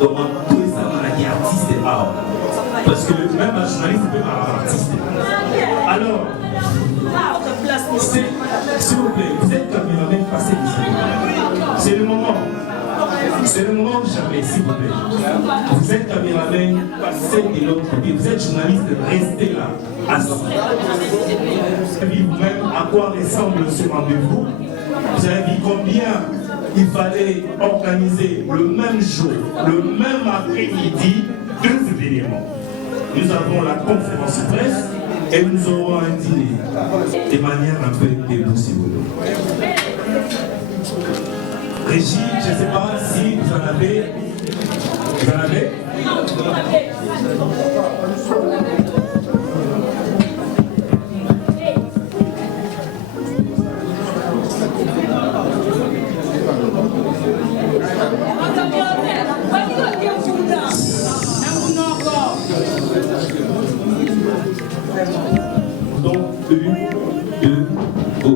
Donc on peut savoir qui est artiste et art. Parce que même un journaliste peut avoir artiste. Alors, s'il vous plaît, vous êtes caméraman, passez ici. C'est le moment. C'est le moment jamais, s'il vous plaît. Vous êtes caméraman, passez de l'autre côté. Vous êtes journaliste, restez là, assis. Vous savez vous-même à quoi ressemble ce rendez-vous. Vous avez vu combien il fallait organiser le même jour, le même après-midi, deux événements. Nous avons la conférence de presse et nous aurons un dîner de manière un peu debout, si vous voulez. Régie, je ne sais pas si vous en avez. Vous en avez? Donc, 1, 2, go.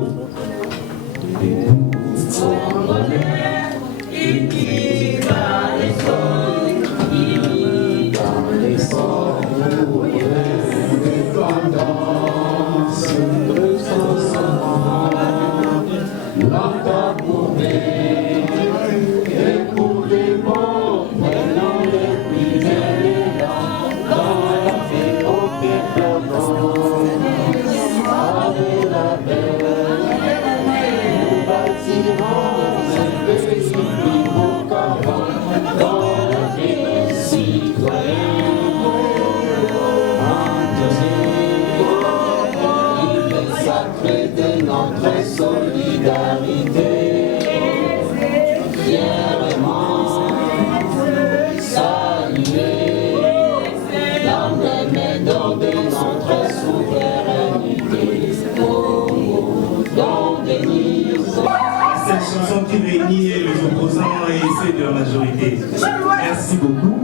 De la majorité. Merci beaucoup.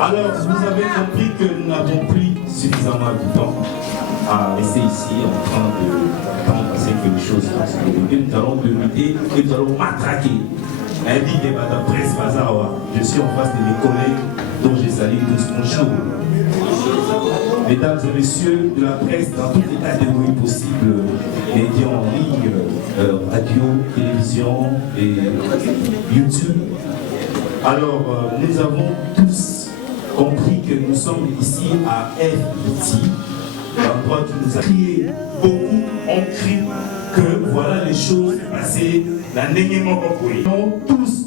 Alors, vous avez compris que nous n'avons plus suffisamment de temps à rester ici en train d'attendre à ce que les choses fassent. Nous allons limiter et nous allons matraquer. Un dit de Madame Presse Bazawa. Je suis en face de mes collègues dont je salue tous. Bonjour. Mesdames et messieurs de la presse dans toutes les catégories possibles, médias en ligne, radio, télévision et YouTube. Alors, nous avons tous compris que nous sommes ici à FIT, l'endroit qui nous a crié beaucoup, on crie que voilà les choses passées, la nénément concouée. Nous allons tous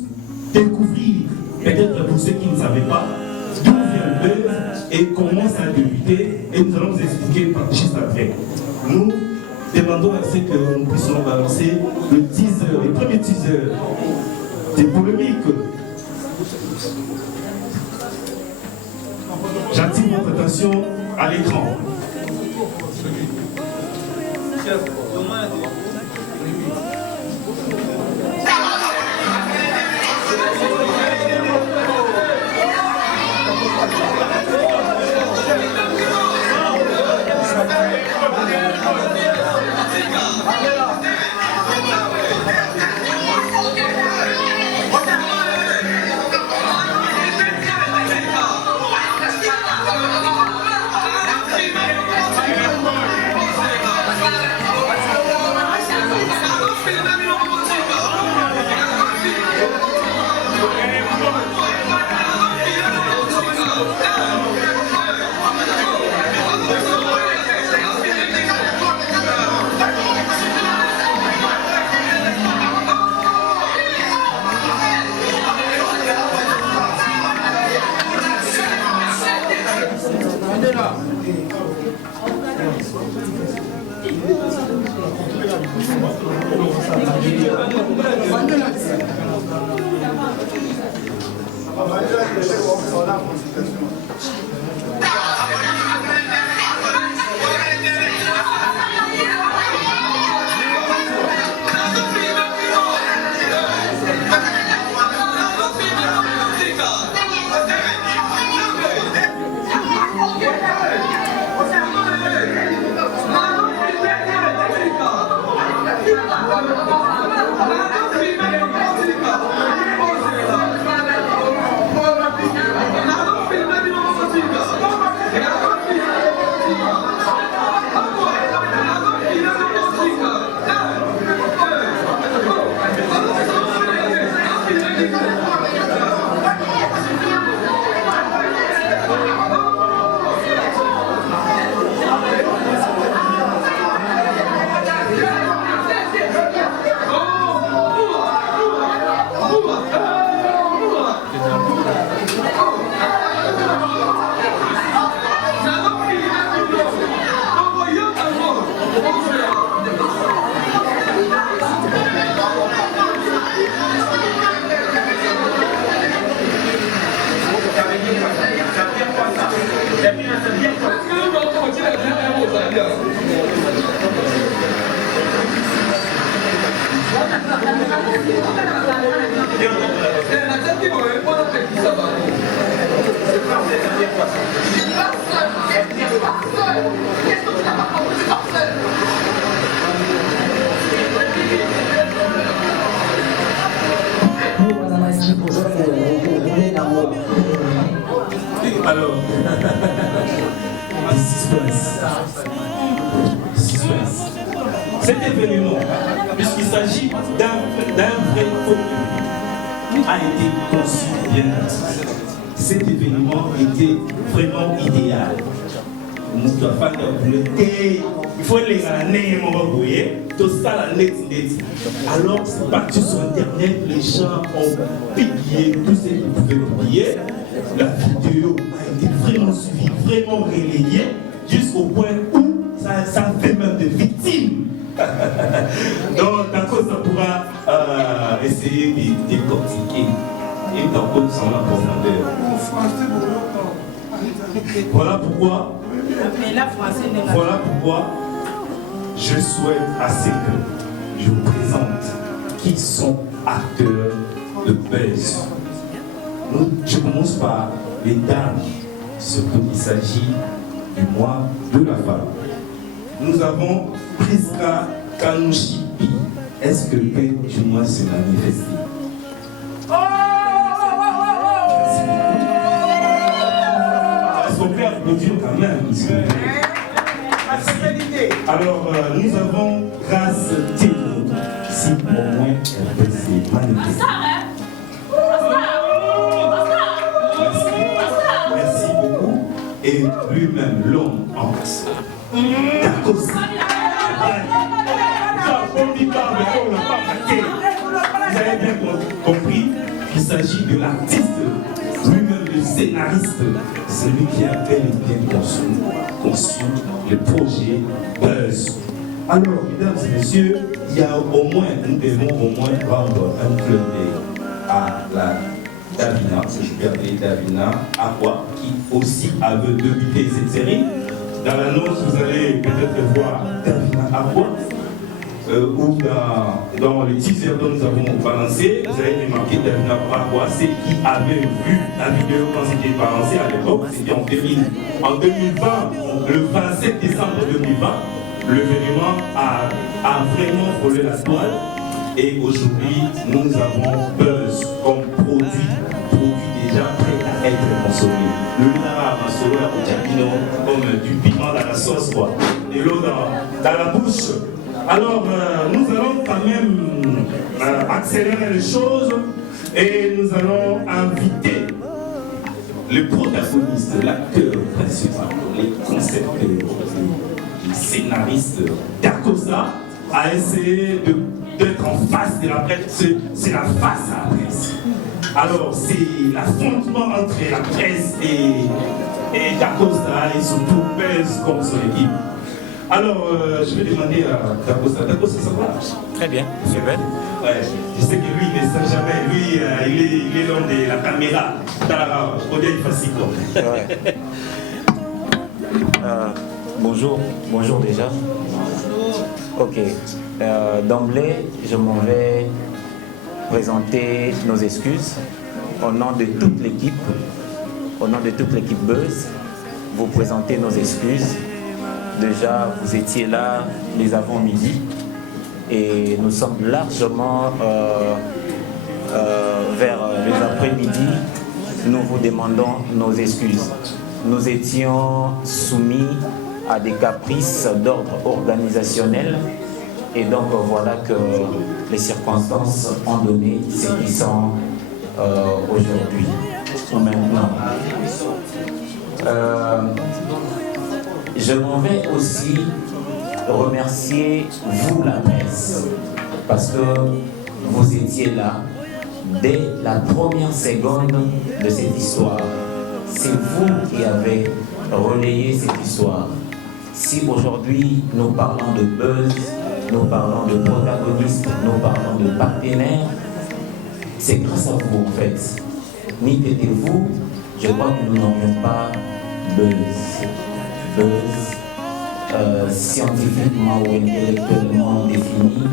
découvrir, peut-être pour ceux qui ne savaient pas, d'où vient l'œuvre et comment ça a débuté, et nous allons vous expliquer juste après. Nous demandons à ce que nous puissions balancer le teaser, les premiers teasers des polémiques. J'attire votre attention à l'écran. Alors, suspense. Cet événement, puisqu'il s'agit d'un vrai contenu, a été conçu bien. Cet événement était vraiment idéal. Il faut les années, tout ça la net. Alors, c'est parti sur Internet, les gens ont publié tout ce qu'ils pouvaient publier. La vidéo a été vraiment suivie, vraiment relayée, jusqu'au point où ça fait même des victimes. Donc, d'accord, ça pourra essayer de décortiquer et d'en comprendre en profondeur. Voilà pourquoi je souhaite assez que je vous présente qui sont acteurs de buzz. Je commence par les dames, surtout qu'il s'agit du mois de la femme. Nous avons Priska Kanouchipi. Est-ce que le père du mois se manifeste? Est-ce qu'on peut applaudir quand même? Alors, nous avons Grâce Théo, si au moins elle peut se manifester. Merci beaucoup. Et lui-même, l'homme en face. D'accord. Vous avez bien compris qu'il s'agit de l'artiste, lui-même le scénariste, celui qui a bel et bien conçu le projet Buzz. Alors, mesdames et messieurs, il y a nous devons au moins rendre un clin d'œil à la Davina, Davina Aqua, qui aussi avait débuté cette série. Dans l'annonce, vous allez peut-être voir Davina Abwa, ou dans le teaser dont nous avons balancé, vous avez remarqué Davina Abwa, c'est qui avait vu la vidéo quand c'était balancé à l'époque, c'était en 2020, le 27 décembre 2020, l'événement a vraiment volé la toile. Et aujourd'hui, nous avons Buzz comme produit déjà prêt à être consommé. Le Lunara Masolo, la Ojapino, comme du piment dans la sauce, quoi. Et l'eau dans la bouche. Alors, nous allons quand même accélérer les choses et nous allons inviter le protagoniste, l'acteur principal, les concepteurs, les scénaristes d'Akosa à essayer d'être en face de la presse. C'est la face à la presse. Alors, c'est l'affrontement entre la presse et Dacosta et surtout Buzz comme son équipe. Alors, je vais demander à Dacosta. Dacosta, ça va? Très bien, c'est bien. Ouais, je sais que lui, il ne sait jamais. Lui, il est l'homme de la caméra. Odette Facico. Ouais. Bonjour déjà. Ok. D'emblée, je m'en vais présenter nos excuses au nom de toute l'équipe. Au nom de toute l'équipe Buzz, vous présenter nos excuses. Déjà, vous étiez là les avant-midi et nous sommes largement vers les après-midi. Nous vous demandons nos excuses. Nous étions soumis à des caprices d'ordre organisationnel et donc voilà que les circonstances ont donné ce qui sont aujourd'hui ou maintenant. Je m'en vais aussi remercier vous la presse parce que vous étiez là dès la première seconde de cette histoire. C'est vous qui avez relayé cette histoire. Si aujourd'hui nous parlons de buzz, nous parlons de protagonistes, nous parlons de partenaires, c'est grâce à vous en fait. N'y étiez-vous, je crois que nous n'aurions pas buzz. Buzz scientifiquement ou intellectuellement défini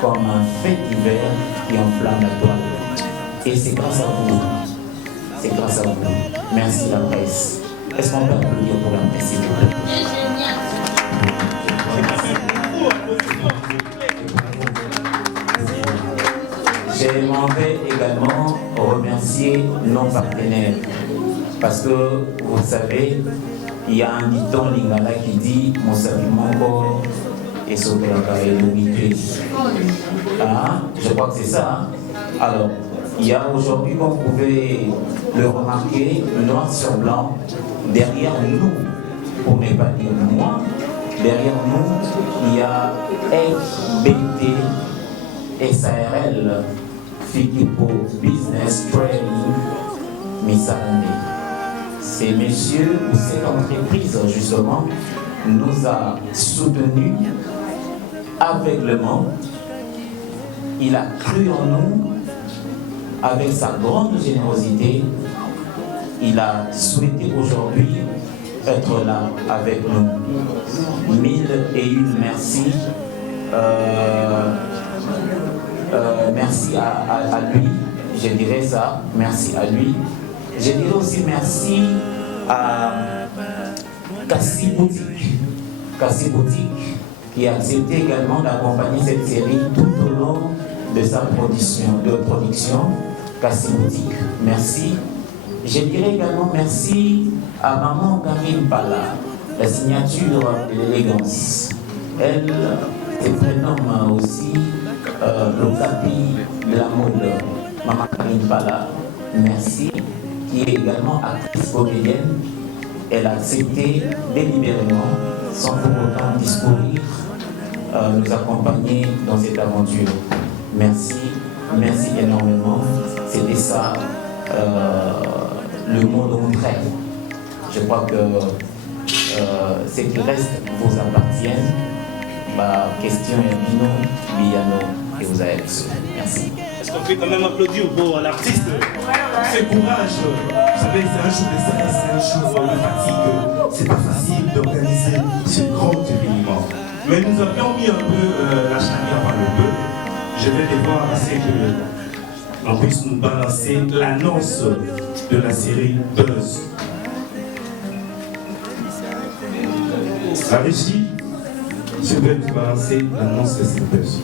comme un fait divers qui enflamme la toile. Et c'est grâce à vous. C'est grâce à vous. Merci la presse. Est-ce qu'on peut applaudir pour la presse, s'il vous plaît? Je m'en vais également remercier nos partenaires parce que vous savez, il y a un dicton lingala qui dit « Mosabi Mongo et Sobraka et Lumité ». Je crois que c'est ça. Alors, il y a aujourd'hui, comme vous pouvez le remarquer, noir sur blanc, derrière nous, pour ne pas dire moi, derrière nous, il y a FBT, SARL, Fikipo Business Training, Missalane. Ces messieurs ou cette entreprise, justement, nous a soutenus aveuglement. Il a cru en nous avec sa grande générosité. Il a souhaité aujourd'hui être là avec nous. 1001 merci. Merci à lui, je dirais ça, merci à lui. Je dirais aussi merci à Cassie Boutique, qui a accepté également d'accompagner cette série tout au long de sa production. Cassie Boutique, merci. Je dirais également merci à maman Karine Pala, la signature de l'élégance. Elle se prénomme aussi le capi de la mode, maman Karine Pala, merci, qui est également actrice comédienne. Elle a accepté délibérément, sans pour autant discourir, nous accompagner dans cette aventure. Merci, merci énormément. C'était ça le mot dont on traite. Je crois que ce qui reste vous appartiennent. Ma question est Bino, Biano et vous avez. Merci. Est-ce qu'on peut quand même applaudir pour l'artiste? C'est Et courage, vous savez, c'est un jour de stress, c'est un jour de fatigue. C'est pas facile d'organiser ce grand événement. Mais nous avions mis un peu la charnière par le feu. Je vais devoir essayer qu'on puisse nous balancer l'annonce de la série Buzz. La régie, je vais vous balancer l'annonce de cette Buzz.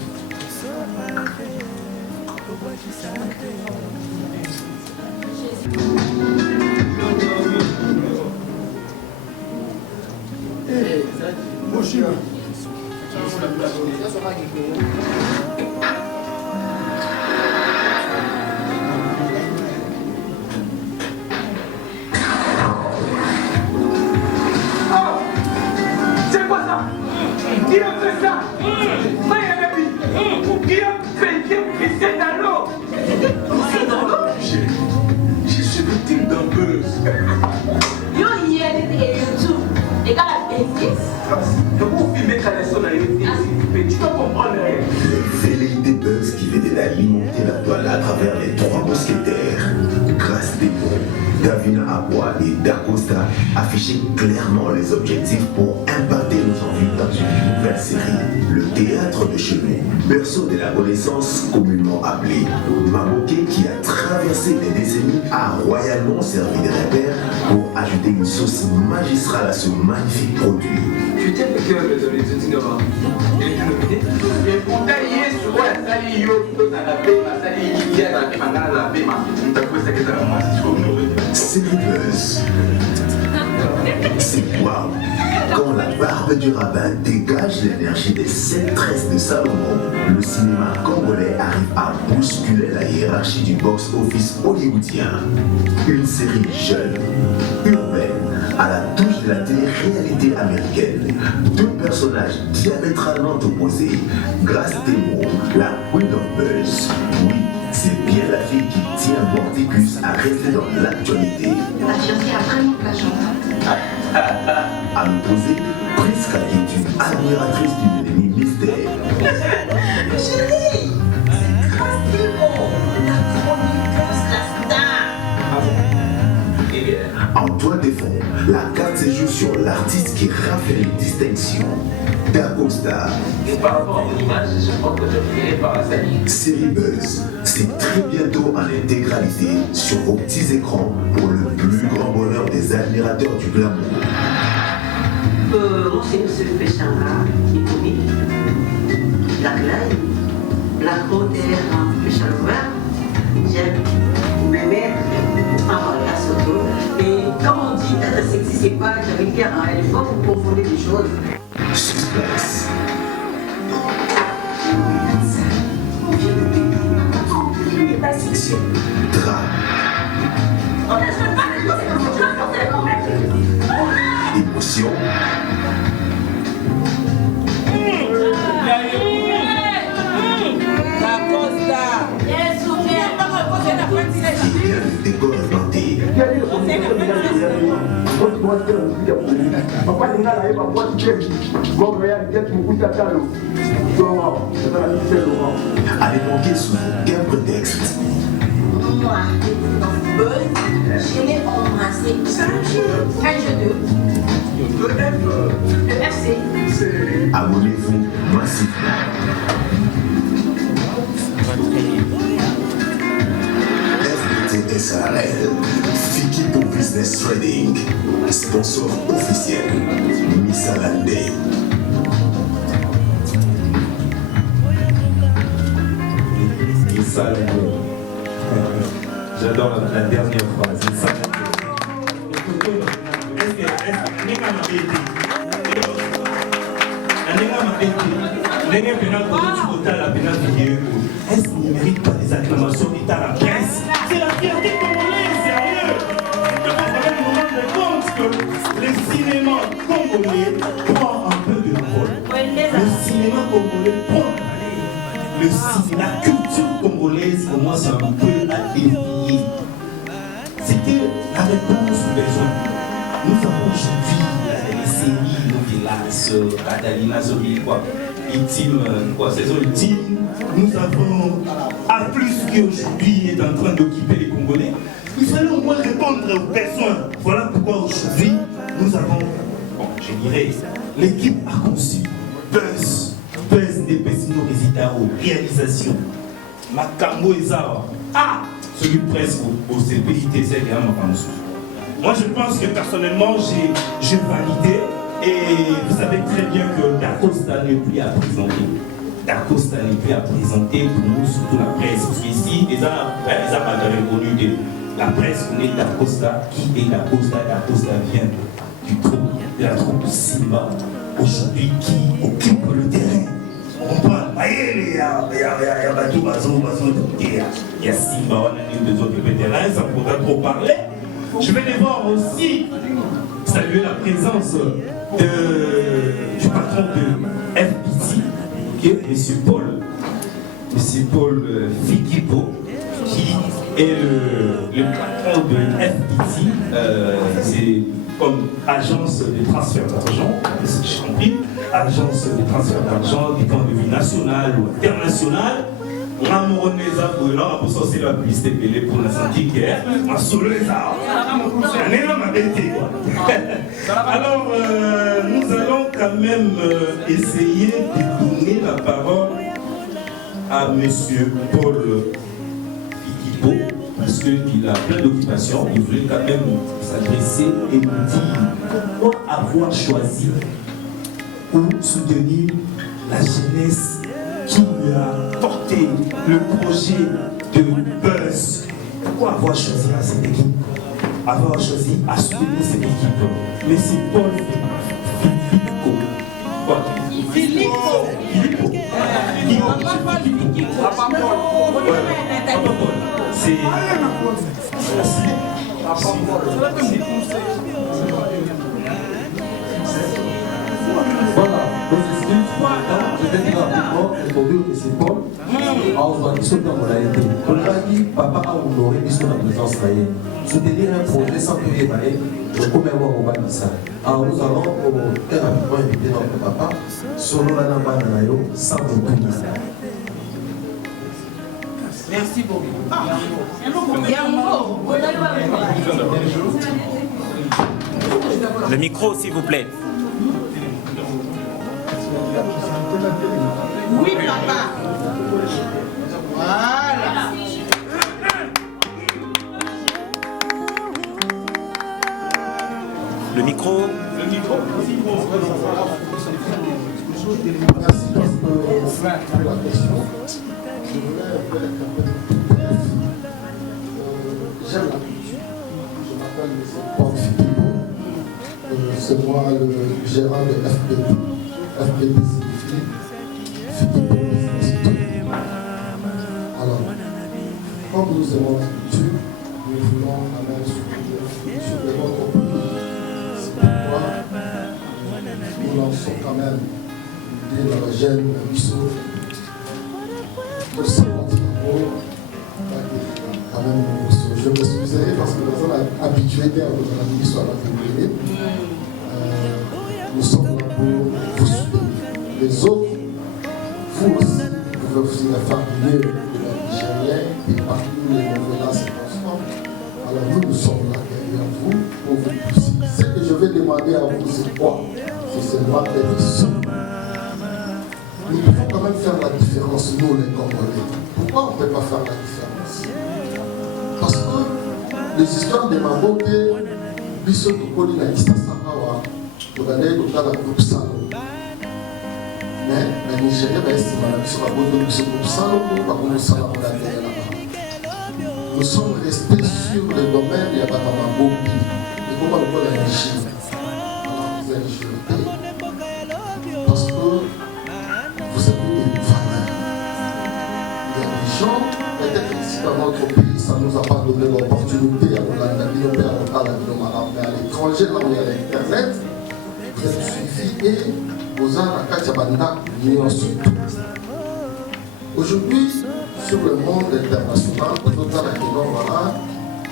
Les velléités Buzz qui venaient d'alimenter la toile à travers les trois mousquetaires, Grâce Desmonts, Davina Abois et Dacosta affichaient clairement les objectifs pour impacter nos envies dans une nouvelle série. Le théâtre de Chenou, berceau de la connaissance communément appelé Mamoké, qui a traversé des décennies, a royalement servi de repère pour ajouter une sauce magistrale à ce magnifique produit. Tu t'es fait que le études là-bas. Il est nominé. Et pour tailler sur la salle, yo, tout ça la paix, ma salle, il y a la paix, ma gare la paix, ma. On t'a trouvé ça que ça va moi, c'est comme nous. Série Buzz. C'est waouh! Quand la barbe du rabbin dégage l'énergie des 7 tresses de Salomon, le cinéma congolais arrive à bousculer la hiérarchie du box-office hollywoodien. Une série jeune, urbaine, à la touche de la télé-réalité américaine. Deux personnages diamétralement opposés. Grâce Desmonts, la Queen of Buzz. Oui, c'est bien la fille qui tient Morticus à rester dans l'actualité. La fiancée a vraiment de la chance. À l'opposé, Priska qui est une admiratrice du ennemi mystère. Chérie, Grâce Desmonts, la chroniqueuse, la star. Antoine Desfonds, la carte séjour sur l'artiste qui rafle les distinctions. Dacosta. Par rapport à mon image, je crois que je finirai par la salir. Série Buzz, c'est très bientôt en intégralité sur vos petits écrans pour le plus grand bonheur des admirateurs du glamour. Moi, c'est M. Péchanga, Ikoumi, la Glaï, la Côte-Terre, Péchalova. J'aime me mettre en la soto. Et comme on dit, Tata Sexy, c'est pas j'avais dit à elle, faut vous confondez les choses. Suspense. Il n'est pas sexy. Drame. On ne se pas les choses comme ça, Émotion. Et bien le décor inventé. Allez manquer sous aucun prétexte. Moi, dans Buzz, je l'ai embrassé. C'est un jeu. Un jeu de. Le FC. Abonnez-vous massivement. FBT SARL, Fiki pour Business Trading, sponsor officiel, Missa Landé. Missa Landé. J'adore la dernière phrase. Missa Landé. Est-ce qu'il ne mérite pas des acclamations d'État à la presse? C'est la fierté congolaise, sérieux! Il faut quand même nous rendre compte que le cinéma congolais prend un peu de rôle. Le cinéma congolais prend la culture congolaise commence un peu à dévier. C'était la réponse aux besoins. Nous avons aujourd'hui les séries, nos villages, Adalina Zobi, quoi, Ultime, quoi, saison ultime. Nous avons, à plus qu'aujourd'hui est en train d'occuper les Congolais. Il faut répondre aux besoins. Voilà pourquoi aujourd'hui, nous avons, bon, je dirais, l'équipe a conçu Buzz des Pessino résultats aux réalisations. Makambo et Zawa. Ah, celui presque au CPITC et à Makamso. Moi, je pense que personnellement, j'ai validé. Et vous savez très bien que Dacosta n'est plus à présenter. Dacosta n'est plus à présenter pour nous, surtout la presse. Parce qu'ici, les gens pas reconnu de la presse connaît Dacosta. Qui est Dacosta? Dacosta vient du trou, de la troupe Simba, aujourd'hui qui occupe le terrain. On comprend? Il y a Simba, on a besoin de terrain, ça ne faudra trop parler. Je vais les voir aussi saluer la présence du patron de FPT, qui est M. Paul Fikipo, qui est le patron de FPT, c'est comme agence de transfert d'argent, si j'ai compris, agence de transfert d'argent du point de vue national ou international. Ramoneza pour là, pour sortir la publicité belée pour la santé, ma souleza. Alors, nous allons quand même essayer de donner la parole à M. Paul Fikipo, parce qu'il a plein d'occupations. Il voulait quand même s'adresser et nous dire pourquoi avoir choisi ou soutenir la jeunesse qui a porté le projet de Buzz. Pourquoi avoir choisi cette équipe? Avoir choisi à soutenir cette équipe. Mais c'est Paul Philippot. Quoi? Philippot. C'est... Voilà, donc je vais dire rapidement, introduire que c'est Paul. On va dire dans la été. On a dit, papa a honoré puisque la présence là. Soutenir un projet sans que les mailles, je peux voir au bas de ça. Alors nous allons très rapidement inviter notre papa, selon la namba de Nayo, sans retour. Merci beaucoup. Le micro, s'il vous plaît. Oui, papa. Voilà. Le micro. Merci pour la question. Je voulais faire un peu de bref. J'aime la culture. Je m'appelle M. Paul Fikipo. C'est moi le gérant de FPD. FPD signifie Fikipo Institute. Alors, comme nous aimons la culture, nous voulons quand même soutenir la culture de notre pays. C'est pourquoi nous lançons quand même l'idée dans la gêne de Bissot. Pour 50 euros, quand même, je m'excuserai parce que nous sommes habitués à la Bissot à la télé. Nous sommes là pour vous soutenir. Les autres, vous aussi, vous pouvez aussi la faire mieux que les Nigériens et partout les menaces et constants. Alors nous sommes là derrière vous pour vous pousser. Ce que je vais demander à vous, c'est quoi? C'est seulement d'être seul. Nous pouvons quand même faire la différence, nous les Congolais. Pourquoi on ne peut pas faire la différence? Parce que les histoires des Mambo, Bissot Tokoli na Kisasakawa, Tokane Tokala groupe Salo. Mais les Nigériens, ils nous sommes restés sur le domaine de Yabatamambo. Et comment on peut la Nigerie? Vous allez jeter. Parce que vous avez des valeurs. Il y a des gens, peut-être ici dans notre pays, ça ne nous a pas donné l'opportunité mais à l'étranger, là où il y a l'Internet, vous êtes suivis et vous avez la carte Yabanda. Aujourd'hui, sur le monde international,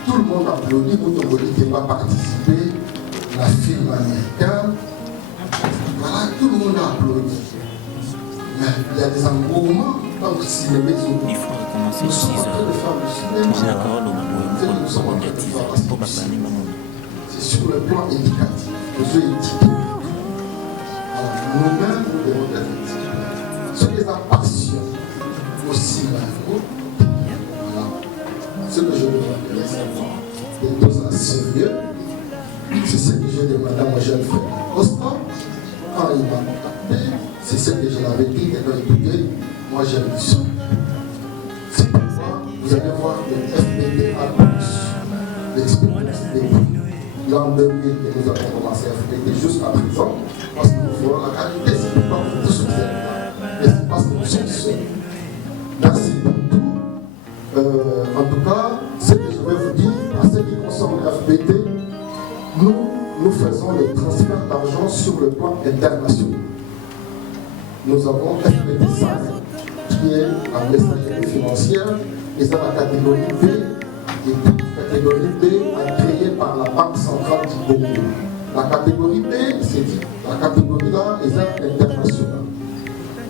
tout le monde applaudit, Moutongoli qui va participer à la film américaine. Voilà, tout le monde applaudit. Mais il y a des engouements tant que le cinéma est Il faut recommencer nous sommes en 6 train de faire le heures. cinéma. ce que nous sommes en train de faire, c'est sur le plan éducatif. Nous sommes éduqués. Nous-mêmes, nous devons être éduqués. Ce qui est en passion aussi, voilà. Ce que je demande, c'est des choses sérieux. C'est ce que j'ai demandé à mon jeune frère Constant. Quand il m'a contacté, c'est ce que je l'avais dit, que dans écouté, moi j'ai une mission. C'est pourquoi vous allez voir le FPDA plus l'expérience des vies. L'an 2000 que nous avons commencé à FPD jusqu'à présent, parce que nous voulons la qualité, c'est pourquoi vous tous vous êtes là. Mais c'est parce que nous sommes seuls. Merci beaucoup. En tout cas, ce que je vais vous dire, à ce qui concerne FPD, nous faisons le transfert d'argent sur le plan international. Nous avons FPD 5, qui est la messagerie financière, et c'est la catégorie B, et la catégorie B créée par la Banque centrale du Congo. La catégorie B, c'est dit, la catégorie là est internationale.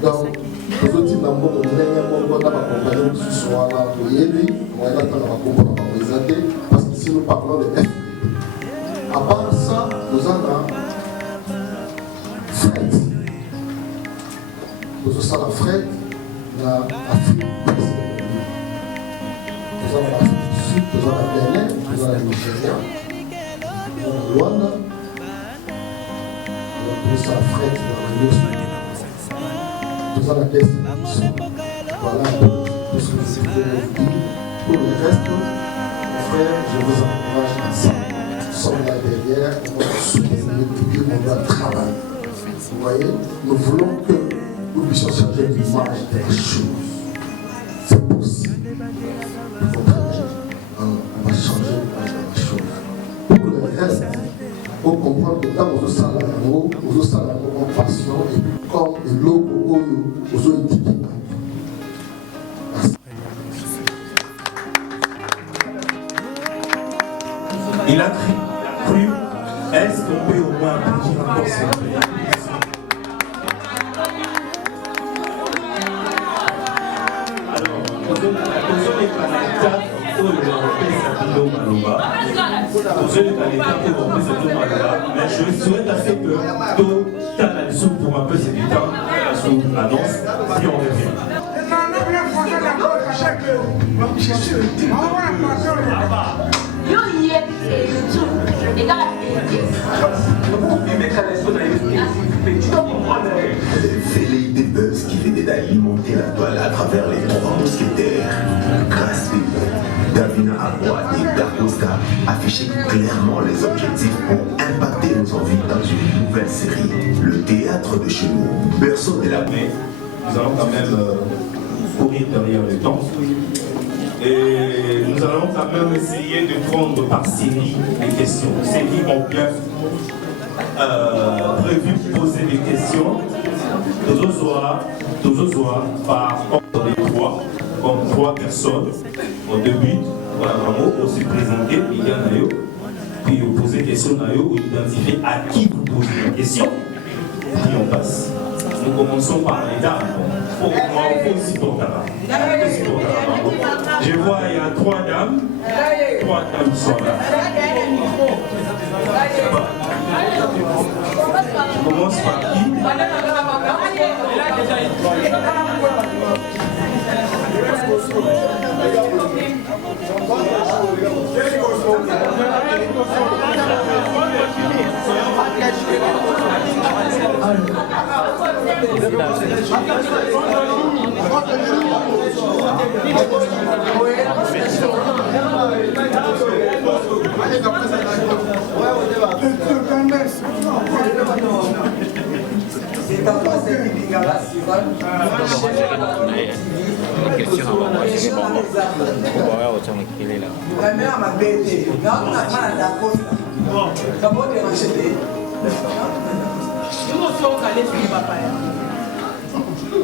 Donc, aujourd'hui, nous avons accompagné ce soir là, parce qu'ici nous parlons de FPD. À part ça, nous avons fret. Nous avons la fret, l'Afrique. Nous avons l'Afrique du Sud, nous avons la Bénin, nous avons la Nigeria, nous avons la Rwanda, nous avons la fret dans la Sud. Nous avons la caisse de voilà tout ce que je voulais vous dire. Pour le reste, mes frères, je vous encourage ensemble. Nous sommes là derrière, on va soutenir, on doit travailler. Vous voyez, nous voulons que nous puissions changer l'image de la chose. C'est possible. Il faut travailler. On va changer l'image de la chose. Pour que le reste, il faut comprendre que quand nous sommes en passion, et puis comme le logo, nous sommes équipés. Il a cru. Est-ce qu'on peut au moins applaudir encore s'il vous plaît? Alors, posons les candidates pour le Sabino Maloba. Posons les candidates pour le Sabino Maloba. Mais je souhaite assez que tout la leçon pour un peu c'est du temps sous l'annonce, puis on revient. Velléité buzz qui venait d'alimenter la toile à travers les trois mousquetaires. Grâce Davina Abois et Darkosta affichaient clairement les objectifs pour impacter nos envies dans une nouvelle série. Le théâtre de chez nous, berceau de la Mais nous allons quand même courir derrière le temps. Et nous allons quand même essayer de prendre par série les questions. Série ont bien prévu poser des questions. Nous par ordre de trois, comme trois personnes. Au début, voilà, vraiment, pour se présenter, il y en a eu. Puis vous posez des questions, vous identifiez à qui vous posez la question. Puis on passe. Nous commençons par les dames. Pour moi, il faut aussi pour là. Je vois, il y a trois dames. Trois dames sont là. Je commence par qui?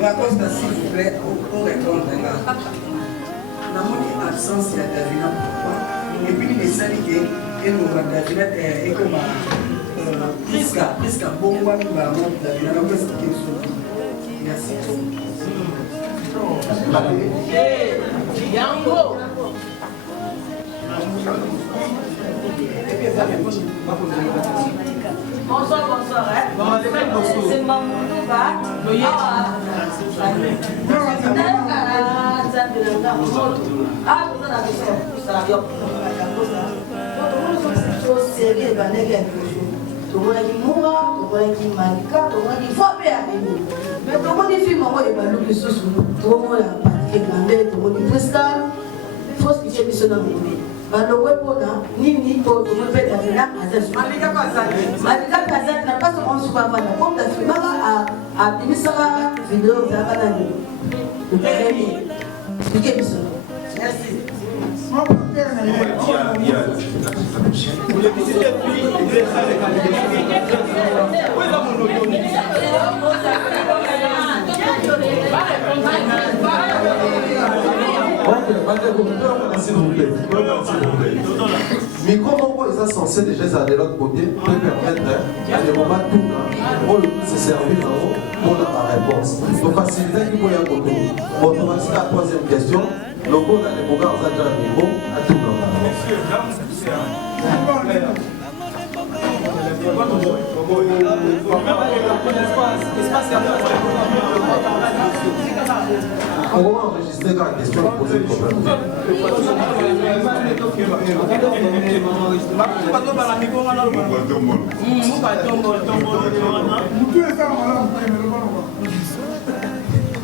La cause s'il vous plaît, pour répondre à la absence de Davina, et puis les salariés et nous avons Davina et comme presque bon mois de Davina, donc c'est ce qui merci. Bonsoir, bonsoir. C'est Mamoudou Ba. Mais comment ils sont censés déjà de l'autre côté de permettre à des moments tout pour se servir pour la réponse. Donc faciliter qu'il faut y avoir côté. On va passer à la troisième question. Le mot dans les programmes à niveau à tout le monde. On va enregistrer quand la question est posée le problème.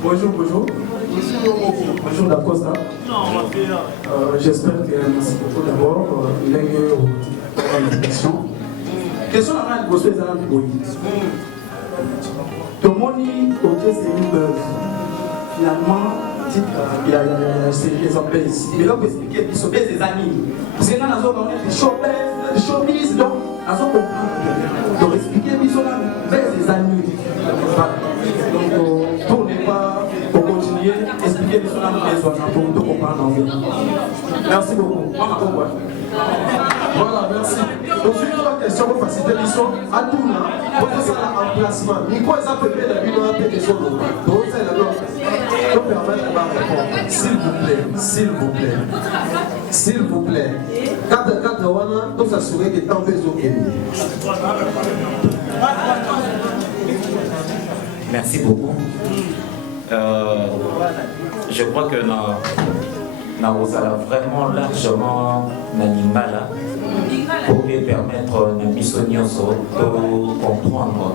Bonjour, bonjour. Bonjour Dacosta. J'espère que merci beaucoup d'abord. Il est lieu aux questions. Question à la question est à la tout le monde dit que c'est une buzz. Finalement, il y a des obèses. Mais là, vous expliquez qu'ils sont des amis. Parce que dans la zone, on est des showbiz, donc, la zone comprend. Donc, expliquez qu'ils sont des amis. Donc, tournez pas, pour continuer, expliquez qu'ils sont là, pour nous comprendre. Merci beaucoup. Voilà, merci. Donc, une autre question pour faciliter l'histoire. À tout là, pour faire ça l'emplacement. Nico, ils ont fait de la vidéo à des choses. Donc, c'est la bonne. Je peux permettre de répondre. S'il vous plaît, s'il vous plaît. S'il vous plaît. Quand on a, tout s'assurer que tant fait au Merci beaucoup. Je crois que nous avons vraiment largement l'animal pour lui permettre de comprendre.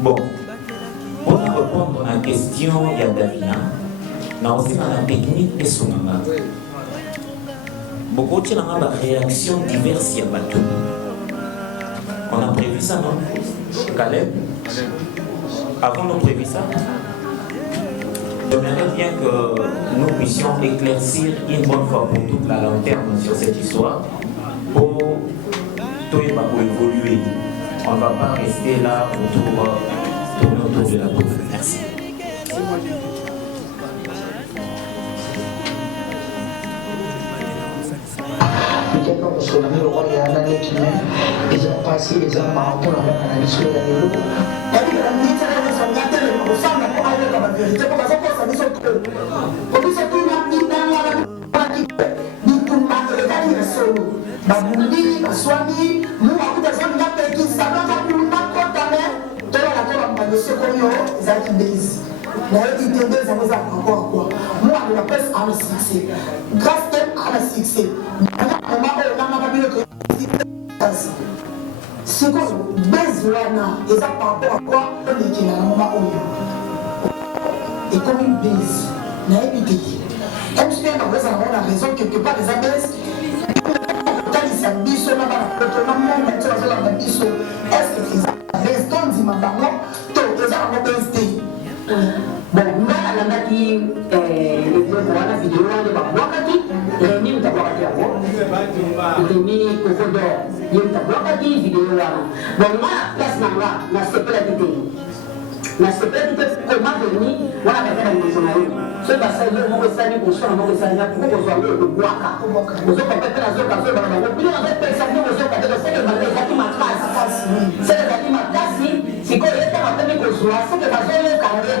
Bon, pour répondre à la question, il y a Davina. Nous avons aussi la technique et son nom. Beaucoup de réactions diverses, il y a pas tout. On a prévu ça, non? Caleb? Avant de prévu ça, j'aimerais bien que nous puissions éclaircir une bonne fois pour toute la lanterne sur cette histoire pour évoluer. On ne va pas rester là tourner autour de la bouffe. Merci. Ils ont passé les hommes à entendre la analyse de la c'est quoi Bezwana, et ça par rapport à quoi on est qui n'a pas et comme une base, n'a évité. Comme je viens d'avoir la raison quelque part des abeilles, quand ils s'habillent sur la barre, est-ce que les abeilles quand ils m'ont parlé, tout les abeilles bon, moi, on a dit la vidéo de ma boîte, et ni de boîte à voir. Et ni pour d'or, il y a une boîte vidéo là. Bon, moi, place là, la sécurité. La sécurité, comment venir, voilà, la maison là. Ce passage, on va saluer pour ça, on va saluer pour qu'on soit le bois. Vous avez peut-être la zone, vous avez plus en fait personne, vous avez peut-être c'est le bâtiment classe. C'est le bâtiment classe, c'est qu'on est en train de construire, c'est que la zone est carrée.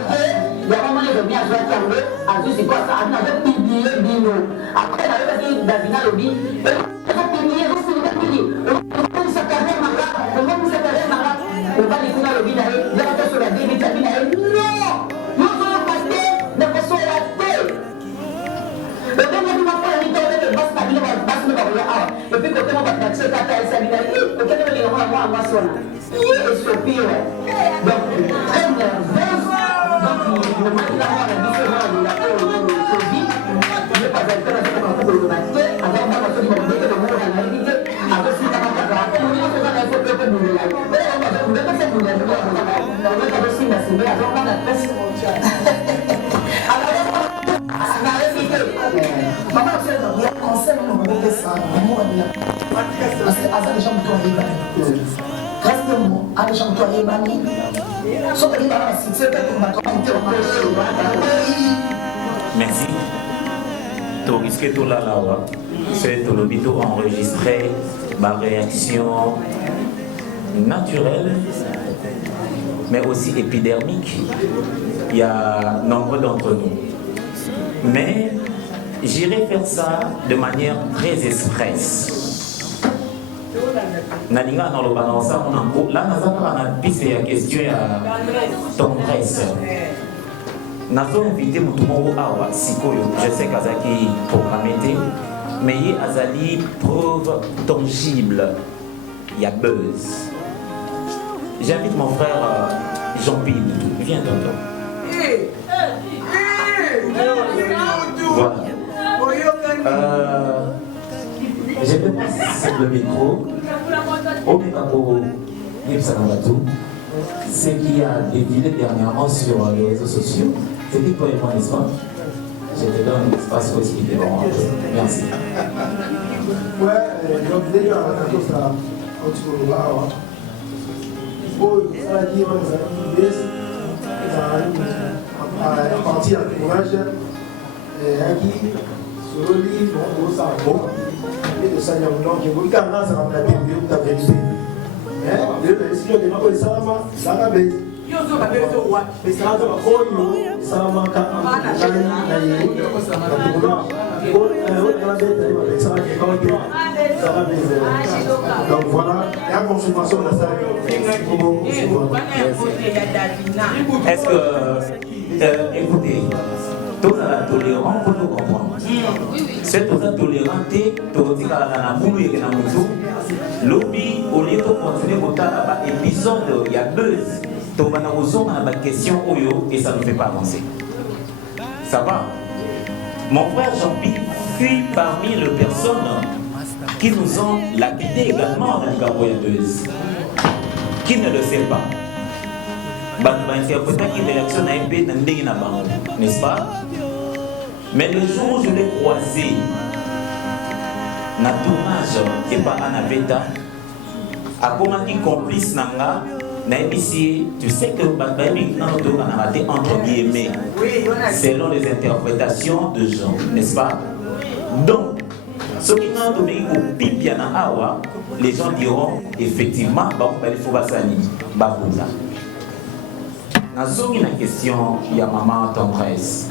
Il y a vraiment des Jérémie a joué à Tiango, a vu c'est quoi ça, a publié Bino. Après, il a dit Davina Lobby, il a publié, on va sa carrière malade, on va les coups à Lobby d'aller, il va sur la vitamine d'aller. Non, nous allons passer, ne pas sur la tête. Le même moment où on est tombé de basse, la vie va basse, nous va voir. Et puis, quand on va passer, quand elle s'est habillée, quand on est vraiment à moi, sur la. Et sur pire. Donc, très nerveuse. Donc, le matin, la différence de la Covid, il n'est pas être dans le matin, avant d'avoir fait le monde de l'eau, la réalité, avec ce qu'on a fait, nous avons fait un peu de nous. Mais on va faire nous, on va faire aussi la semaine, avant qu'on a presque. Alors, on a réfléchi. Maman, il y a un conseil, on va faire ça, parce que Asa, les gens qui ont dit, reste-moi, à les gens qui ont dit, merci. Tout risque tout là c'est tout le vidéo enregistré, ma réaction naturelle, mais aussi épidermique. Il y a nombre d'entre nous. Mais j'irai faire ça de manière très expresse. Nalinga dans le balance, là, nous avons une piste et question à ton presse. Nous avons invité Moutoumou Awa, je sais qu'Azaki programmé, mais il y a Azali preuve tangible. Il y a buzz. J'invite mon frère Jean-Pierre, viens tonton. Voilà. Je peux passer le micro au Mécapo Nipsanamatou. Ce qui a défilé dernièrement sur les réseaux sociaux, c'était toi et moi, n'est-ce pas? Je te donne l'espace pour expliquer bon. Merci. Ouais, donc déjà, on a tout ça. On se voit. Bon, ça a dit, on a dit, à partir du courage, et qui, sur le livre, on s'en va. Et ça, il y a un nom qui est beaucoup de temps, ça va me la dire, tu as vérité. Mais, si on est pas ça, ça va bien. Donc voilà, il y a consommation de ça. Est-ce que, écoutez, tout la tolérance pour nous comprendre. C'est tout la tolérance, tout dit qu'à la boule et la moto, lobby, au lieu de continuer au tas épisode, il y a buzz. Donc, on a une question et ça ne fait pas avancer. Ça va. Mon frère Jean-Pierre fut parmi les personnes qui nous ont lapidé également dans le Gaboyadeuse. Qui ne le sait pas. N'est-ce pas? Mais le jour où je l'ai croisé, dans le tournage et pas en Aveta, à comment il complice Nanga. Tu sais que entre guillemets, selon les interprétations de gens, n'est-ce pas? Donc, ce qui n'a pas les gens diront effectivement, il faut pas s'aligner. Dans une question, il y a maman tendresse.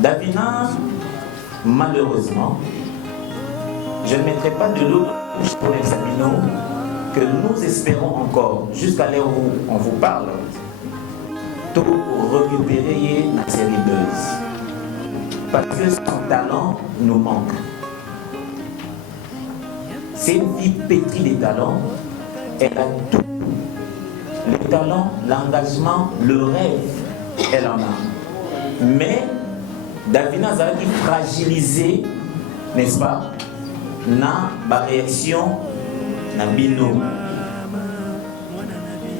Davina, malheureusement, je ne mettrai pas de l'eau pour l'examiner. Que nous espérons encore, jusqu'à l'heure où on vous parle, tout récupérer la série Buzz. Parce que son talent nous manque. C'est une fille pétrie des talents. Elle a tout. Le talent, l'engagement, le rêve, elle en a. Mais Davina Zalaki fragilisé, n'est-ce pas, n'a pas réaction.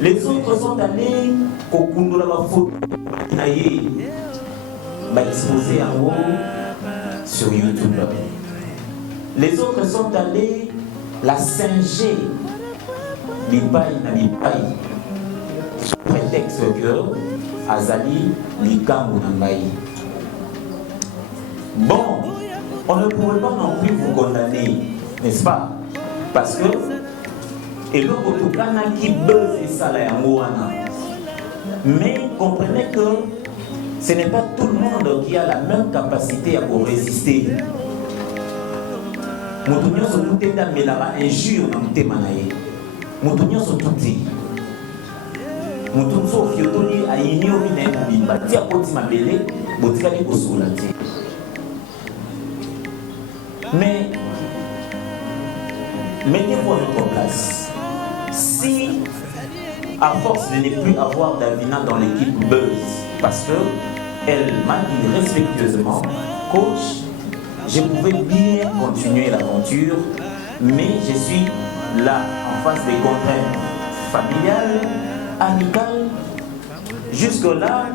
Les autres sont allés Kokundula la photo exposé en haut sur YouTube. Les autres sont allés la singer l'Ipaï na l'Ipaï sous prétexte que Azali l'Ikamou Nambaï. Bon, on ne pourrait pas non plus vous condamner, n'est-ce pas? Parce que et le Kotokana qui buzz et ça là, mais comprenez que ce n'est pas tout le monde qui a la même capacité à vous résister. Moutounia se tout est dans la injure dans le thème. Moutounia se tout dit. Moutounia se fiotoli à inyo mine mobimba. Tia koti mabele, botika ni kosola ti. Mais mettez-vous à notre place. Si, à force de ne plus avoir Davina dans l'équipe Buzz, parce qu'elle m'a dit respectueusement, coach, je pouvais bien continuer l'aventure, mais je suis là en face des contraintes familiales, amicales. Jusque-là,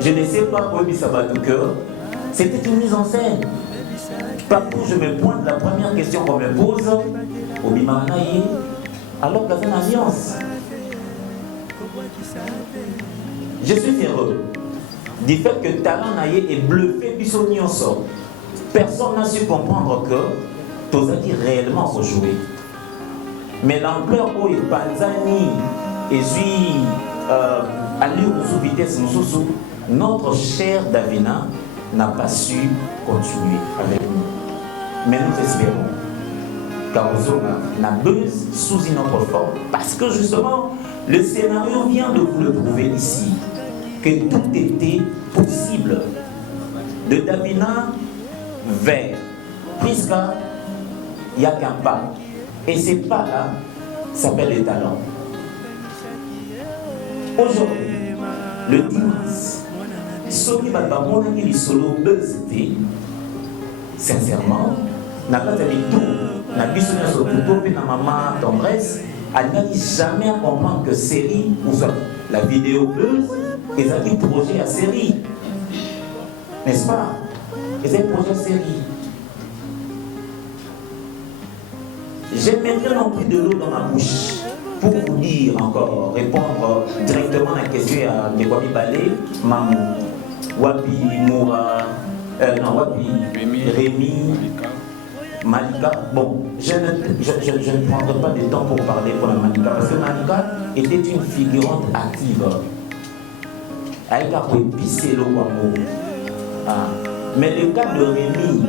je ne sais pas où ça va du cœur. C'était une mise en scène. Partout je me pointe, la première question qu'on me pose, au Bimanaï, alors qu'il y a une alliance. Je suis heureux du fait que Talent Naye est bluffé Bissonionso. Personne n'a su comprendre que Tozaki réellement faut jouer. Mais l'ampleur où il Panzani et suit allure sous vitesse notre chère Davina n'a pas su continuer avec nous. Mais nous espérons qu'Aozona n'a Buzz sous une autre forme. Parce que justement, le scénario vient de vous le prouver ici. Que tout était possible. De Davina vers Prisca, il n'y a qu'un pas. Et ces pas-là s'appellent les talents. Aujourd'hui, le 10 mars, Soki Babamona qui est solo Buzz, sincèrement, n'a pas dit tout, n'a pas dit tout, n'a maman tendresse, elle n'a jamais à comprendre que série, ou soit la vidéo Buzz, ils ont dit projet à série. N'est-ce pas? Ils ont projet à série. J'aimerais non plus de l'eau dans ma bouche pour vous dire encore, répondre directement à la question à Nekwami Balé, Mamou, Wapi, Moura, non, Wapi, Rémi, Malika. Bon, je ne prendrai pas de temps pour parler pour la Malika, parce que Malika était une figurante active. Elle a pu pisser le Wamo. Mais le cas de Rémi,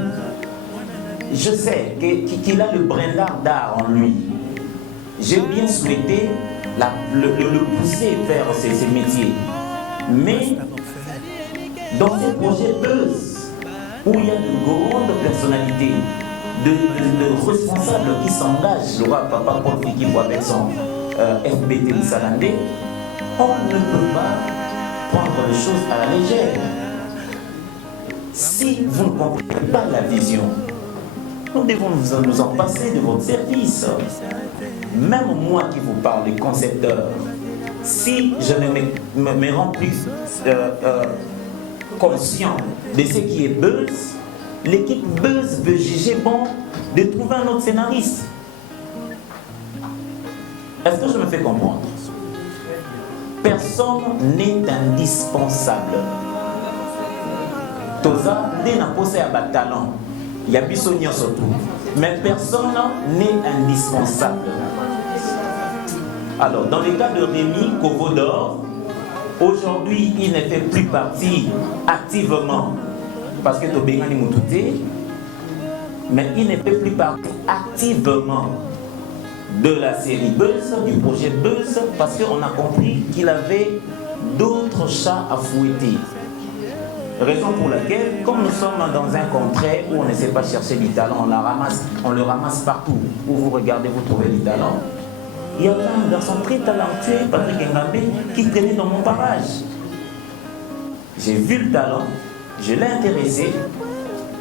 je sais qu'il a le brin d'art en lui. J'ai bien souhaité le pousser vers ses métiers. Mais dans ces projets Buzz, où il y a de grandes personnalités, de responsables qui s'engagent, le roi Papa Paul qui voit avec son FBT Lissalandé, on ne peut pas prendre les choses à la légère. Si vous ne comprenez pas la vision, nous devons nous en passer de votre service. Même moi qui vous parle, les concepteurs, si je ne me rends plus conscient de ce qui est Buzz, l'équipe Buzz peut juger bon de trouver un autre scénariste. Est-ce que je me fais comprendre? Personne n'est indispensable. Toza n'a pas à talent. Il y a Bissonnier surtout. Mais personne n'est indispensable. Alors, dans le cas de Rémi Kovodor, aujourd'hui, il ne fait plus partie activement, parce que Tobengani Moutouté, mais il ne fait plus partie activement de la série Buzz, du projet Buzz, parce qu'on a compris qu'il avait d'autres chats à fouetter. Raison pour laquelle, comme nous sommes dans un contrée où on ne sait pas chercher du talent, on le ramasse partout. Où vous regardez, vous trouvez du talent. Il y a un garçon très talentueux, Patrick Ngambé, qui traînait dans mon barrage. J'ai vu le talent, je l'ai intéressé,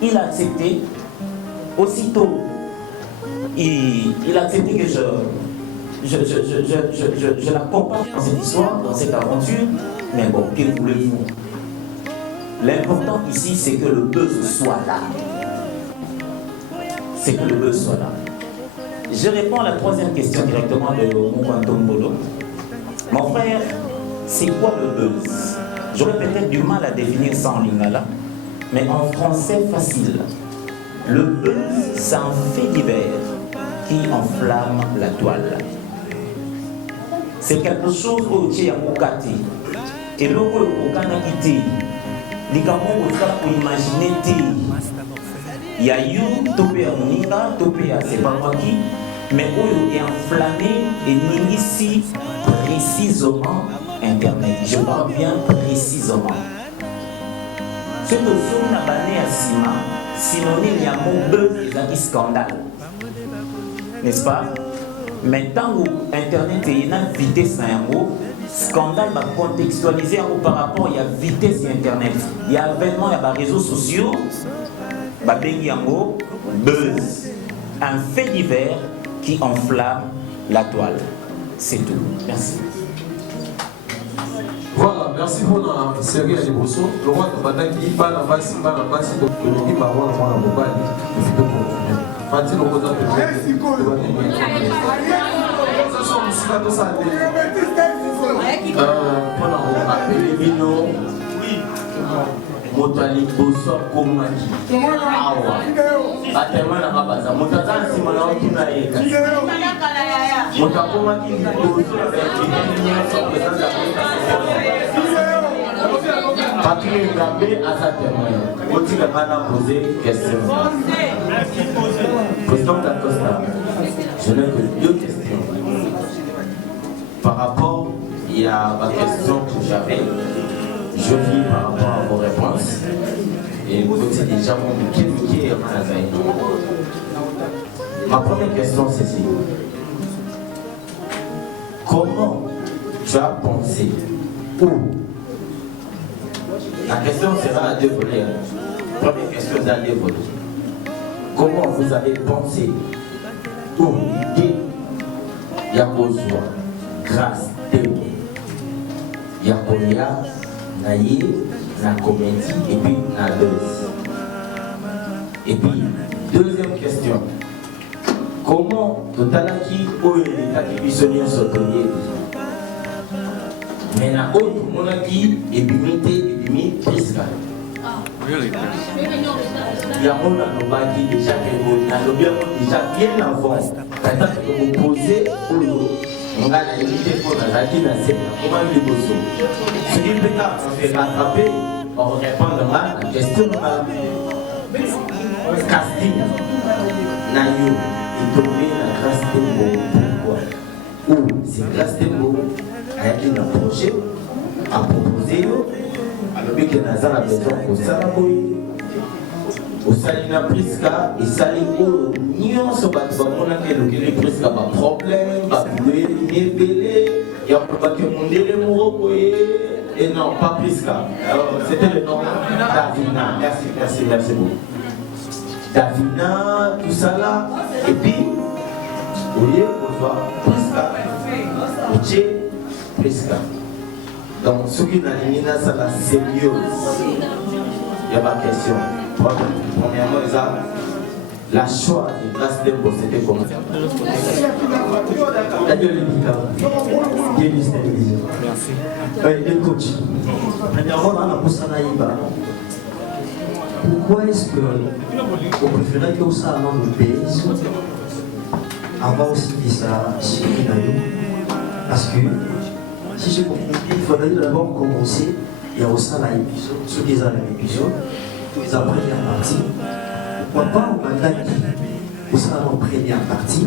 il a accepté. Aussitôt, il a accepté que je l'accompagne dans cette histoire, dans cette aventure. Mais bon, que voulez-vous? L'important ici, c'est que le buzz soit là. C'est que le buzz soit là. Je réponds à la troisième question directement de Moukanton Mbolo. Mon frère, c'est quoi le buzz? J'aurais peut-être du mal à définir ça en lingala, mais en français facile. Le buzz, c'est un fait divers qui enflamme la toile. C'est quelque chose au Tché Mokati. Et le Okana Kiti. likambo ozala koimagine te ya yo to mpe ya moninga to mpe ya sepangwaki mais oyo enflammé eningisi précisément internet. Je parle bien précisément. Ce que nous na bane ya sima synonyme ya mot buzz ezaki scandale, n'est-ce pas? Mais tant que internet est une vitesse na yango scandale va contextualiser par rapport à la vitesse d'internet. Il y a avènement, il y a des réseaux sociaux, buzz, un fait divers qui enflamme la toile. C'est tout. Merci. Voilà, merci pour la série à l'émotion. Le roi de Badaki, pas la base, pas la base, donc le dit par moi, la mobile, il faut que Mathieu le roi de Merci moto aliboso komaki awa batema na babaza moto aza nsima na otuna yeka moto akomaki liboso na nyonso présence ya Patrick Ngambe aza témoin otikaka na pose question. Président Dacosta, je n'ai que 2 questions par rapport il y a ma question que j'avais. Je vis par rapport à vos réponses et vous êtes déjà mon Mickey et Manazaï. Ma première question c'est ceci. Comment tu as pensé où? La question sera à 2 volets. Première question c'est à 2 volets. Comment vous avez pensé où l'idée Yakozwa grâce Théo Yakoya Naye, la comédie et puis la buzz. Et puis, deuxième question. Comment Totalaki Oelitaki Bissonien Sotoye mais na autre monaki et bimité Priska. Il y a mon anobaki déjà que vous n'avez déjà bien avant. C'est-à-dire que vous posez on a évité pour la radio, comment il est beau. Ce qui peut être rattrapé, on répond à la question de casting. Nayo est tombé la grâce de mots. Pourquoi? Ou c'est grâce de mots a été un projet à proposer. Alors, que Nazar a besoin au Salamoui, au Salina Priska, et Saliko, Nyon, ce bâtiment, on a quelques Priska, pas problème, pas poulet, ni belé, il y a pas que mon délai et non, pas Priska. Alors, c'était le nom Davina. Merci beaucoup. Davina, tout ça là, et puis, vous voyez, on voit Priska, Oché, Priska. Donc, ce qui n'a rien à ça, c'est mieux. Il y a ma question. Premièrement, la choix de grâce de Dembo, c'était comment? Merci. Coach. Premièrement, on a poussé à pourquoi est-ce qu'on préférait que ça avant le pays avant aussi que ça chez nous? Parce que si j'ai compris, il faudrait d'abord commencer et aussi à l'épisode, ceux qui ont l'épisode, les première partie. Pourquoi pas on a dit aussi à la première partie,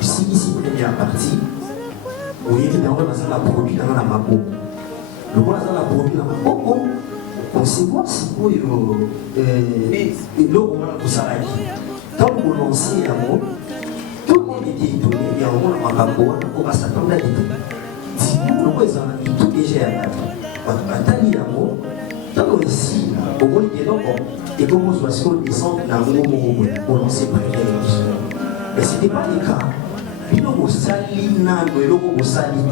aussi ici première partie, vous voyez que dans la produit dans la mabo. Le roi dans la produit dans la mabo, on sait quoi si vous et l'eau on va vous s'arrêter. Quand vous lancez un mot, tout le monde est étonné, il y a un mot dans la mabo, on va s'attendre à l'étonner. Si vous le voyez, tout est géré. Atali yango, tant ici, au moins il y a donc et comment on se descend dans le moment où on s'est préparé. Mais ce n'était pas le cas. Puis nous, on s'allie dans le logo, on s'allie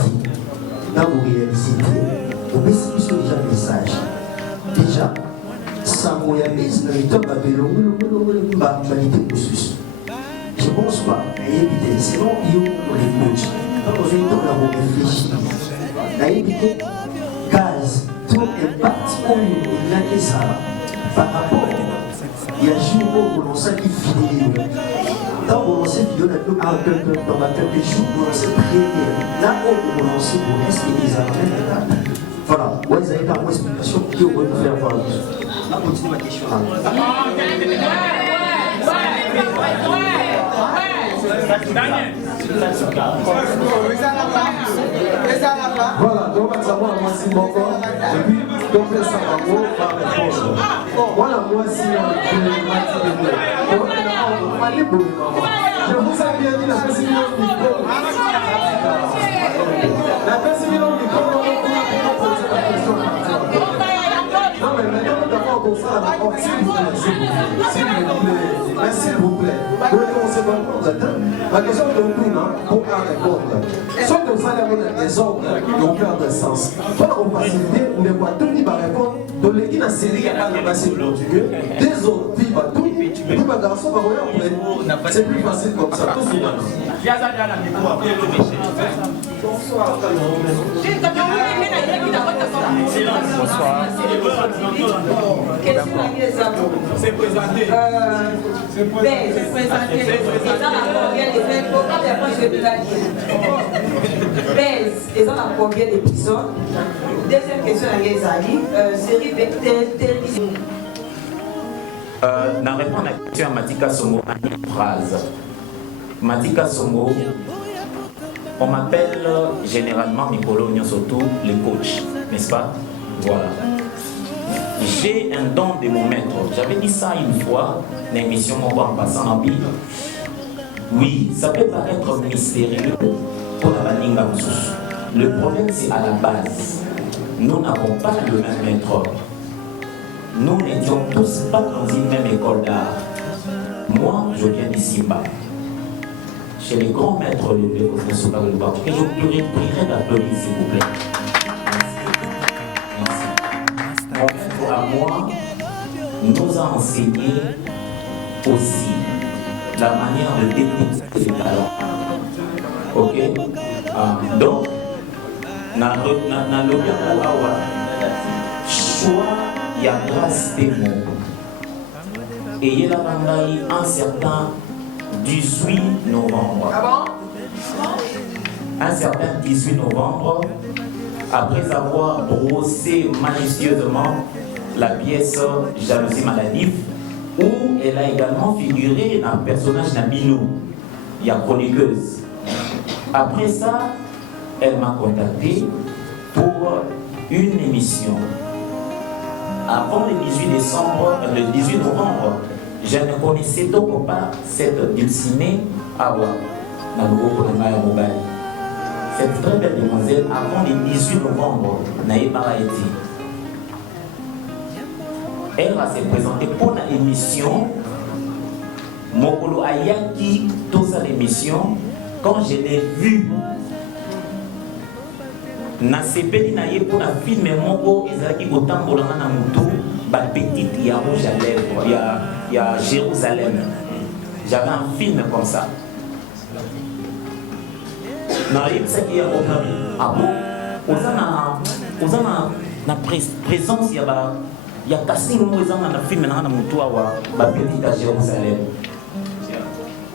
dans la réalité. On peut se déjà le message. Déjà, sans moyen de se mettre dans le je pense pas, éviter, sinon il y a les coachs. Quand on est dans la réfléchir, éviter gaz, tout impact, on a que ça par rapport. Il y a un jour où on s'est vidéo. Quand on s'est vidéo, on a dans quelques jours, on s'est prié. Là où on s'est pour rester des armes, Voilà, ouais, ils n'avaient pas une explication qui aurait pu faire voir. On continue ma question là. Voilà, donc nous avons un mois si bon et puis donc les Sango va répondre. Voilà, moi si je vous ai bien dit la personne la personne non mais maintenant nous devons comme ça la s'il vous plaît. Vous voulez commencer par la question de nous, pour répondre. Sauf que ça, il y a des ordres qui ont perdu de sens. Pour la facilité, on ne voit tout qui va répondre. Donc, les qui dans la série, il n'y a pas de passé portugais. Des autres filles, tout. Et puis, les garçons, c'est plus facile comme ça. Tout souvent. Bonsoir. C'est présenté. C'est présenté. Ils ont combien d'épisodes? Deuxième question à Yezali, série télévision. Dans répondre à la question à Matika Songo, une phrase. Matika Songo, on m'appelle généralement Nicolo surtout le coach, n'est-ce pas? Voilà. J'ai un don de mon maître. J'avais dit ça une fois, dans l'émission en passant en Bible. Oui, ça peut paraître mystérieux pour la Baninga. Le problème, c'est à la base. Nous n'avons pas le même maître. Nous n'étions tous pas dans une même école d'art. Moi, je viens de Simba. Chez les grands maîtres de professeur Baruba. Et je prierai d'applaudir, s'il vous plaît. Mon maître à moi nous a enseigné aussi la manière de détecter les talents. Ok? Donc, dans le choix, il y a grâce des mots. Et il y a un certain 18 novembre. Un certain 18 novembre, après avoir brossé malicieusement la pièce Jalousie maladive, où elle a également figuré un personnage Nabilou, il y a chroniqueuse. Après ça, elle m'a contacté pour une émission. Avant le 18 novembre, je ne connaissais donc pas cette dulcinée Awa, cette très belle demoiselle, avant le 18 novembre, n'avait pas été. Elle va se présenter pour l'émission. Mokolo Ayaki, dans l'émission, quand je l'ai vue, na sepeli na ye pour la film moko ezalaki kotambolanga na moto bapetite ya rouge à lèvres ya Jérusalem. J'avais un film comme ça. nayebisaki yango ah bon oza na présence ya casting moko ezanga na film nanga na motu awa bapetite à Jérusalem.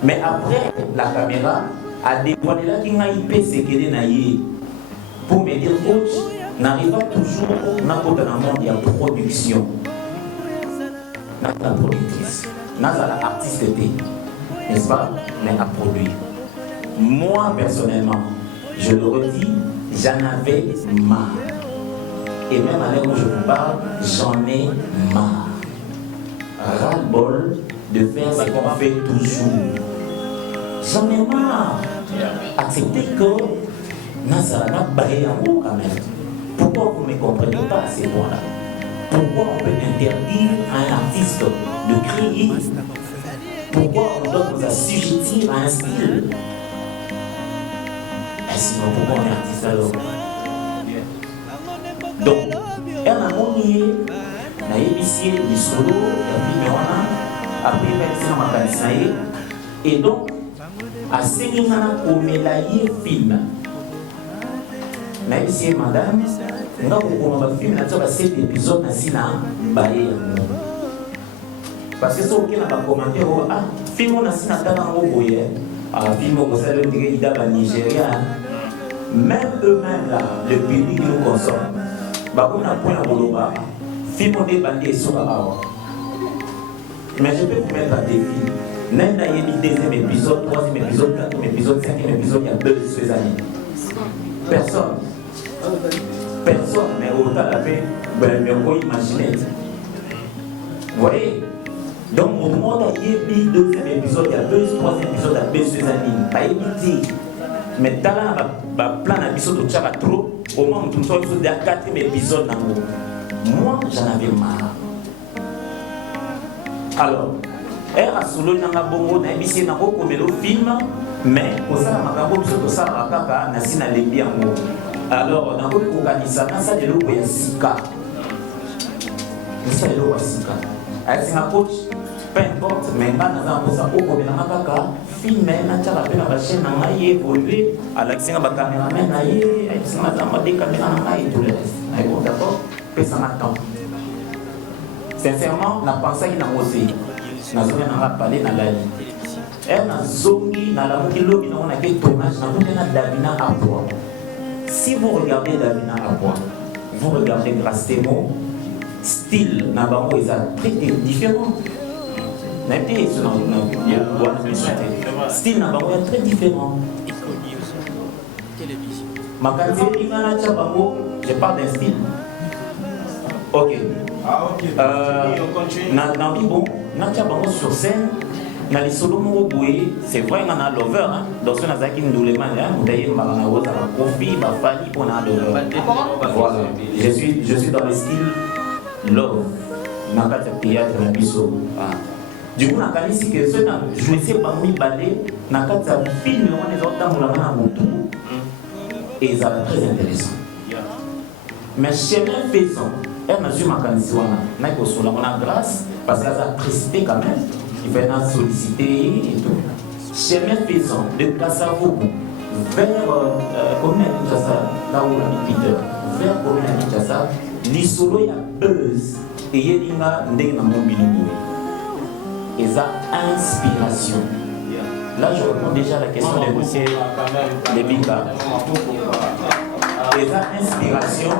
Mais après la caméra a dévoilé ngai mpe sekele na ye pour me dire coach, n'arrive pas toujours dans le monde de production. Dans la productrice, dans l'artiste, n'est-ce pas? Mais à produire. Moi, personnellement, je le redis, j'en avais marre. Et même à l'heure où je vous parle, j'en ai marre. Ras-le-bol de faire ce qu'on fait toujours. J'en ai marre. Accepter que Nazarana baille en haut quand même. Pourquoi vous ne me comprenez pas à ces points-là? Pourquoi on peut interdire à un artiste de créer? Pourquoi on doit nous assujettir à un style? Et sinon, pourquoi on est artiste alors? Donc, elle a monnié, elle a ébissé du solo, elle a après elle a fait et donc, à Séningana, on met la film. Mais ici, madame, nous avons un film, nous avons 7 épisodes dans le parce que ce qui n'a pas commenté, ah, film on a signé un film au Nigeria. Même eux-mêmes là, le public nous consomme. bakuna point boloba film de bandé sur awa. Mais je peux vous mettre un défi. Nenda yebi deuxième épisode, troisième épisode, quatrième épisode, cinquième épisode, il y a 2 ces années. Personne. Personne, mais autant la fait, ben on peut imaginer. Vous voyez? Donc au moment où il y a eu deuxième épisode, il y a 2, troisième épisode, il y a 2 ces années. Pas évité. Mais talent va plan d'épisode de Tchara trop. Au moment où il y a 4e épisode, moi j'en avais marre. Alors, elle a solo nanga bongo na ebisi na ko komelo film mais osala makambo biso tosala kaka na sina lembi yango. Alors na ko kokanisa na sa lelo ya sika. Ça lelo ya sika. Ay singa coach peu importe mais ngana za mposa ko komela kaka film na tala pe na ba chaîne na ngai évoluer ala singa ba cameraman na ye ay singa za ma de caméra na ngai tout le reste. Ay bon d'accord, pe ça m'attend. Sincèrement, na pensé qu'il n'a pas osé. Na zone na parlé na la ligne. Elle na zongi na la mokilo bina on a fait tournage na mokena Davina à poids. Si vous regardez Davina à poids, vous regardez Grastemo, style na bango est très différent. Na été sur na style na bango est très différent. Ma qualité na cha bango, je parle d'un style. Ok. Bon, sur scène, dans les solos, c'est vrai qu'on a l'over. Dans ce cas, nous voilà. Je suis dans le style love. Du coup, je me suis pas mis balai. Film, et ça va très intéressant. Mais chemin faisant, elle m'a dit ma candidature, on a grâce, parce qu'elle a précité quand même, il fait un solliciter et tout. Chemin faisant, de Kassavo vers combien de Kassa, là où on a mis Peter, vers combien de Kassa, l'isolo y a buzz, et il y a des et ça inspiration. Là, je réponds déjà à la question des dossiers, des Bika. Et ça inspiration.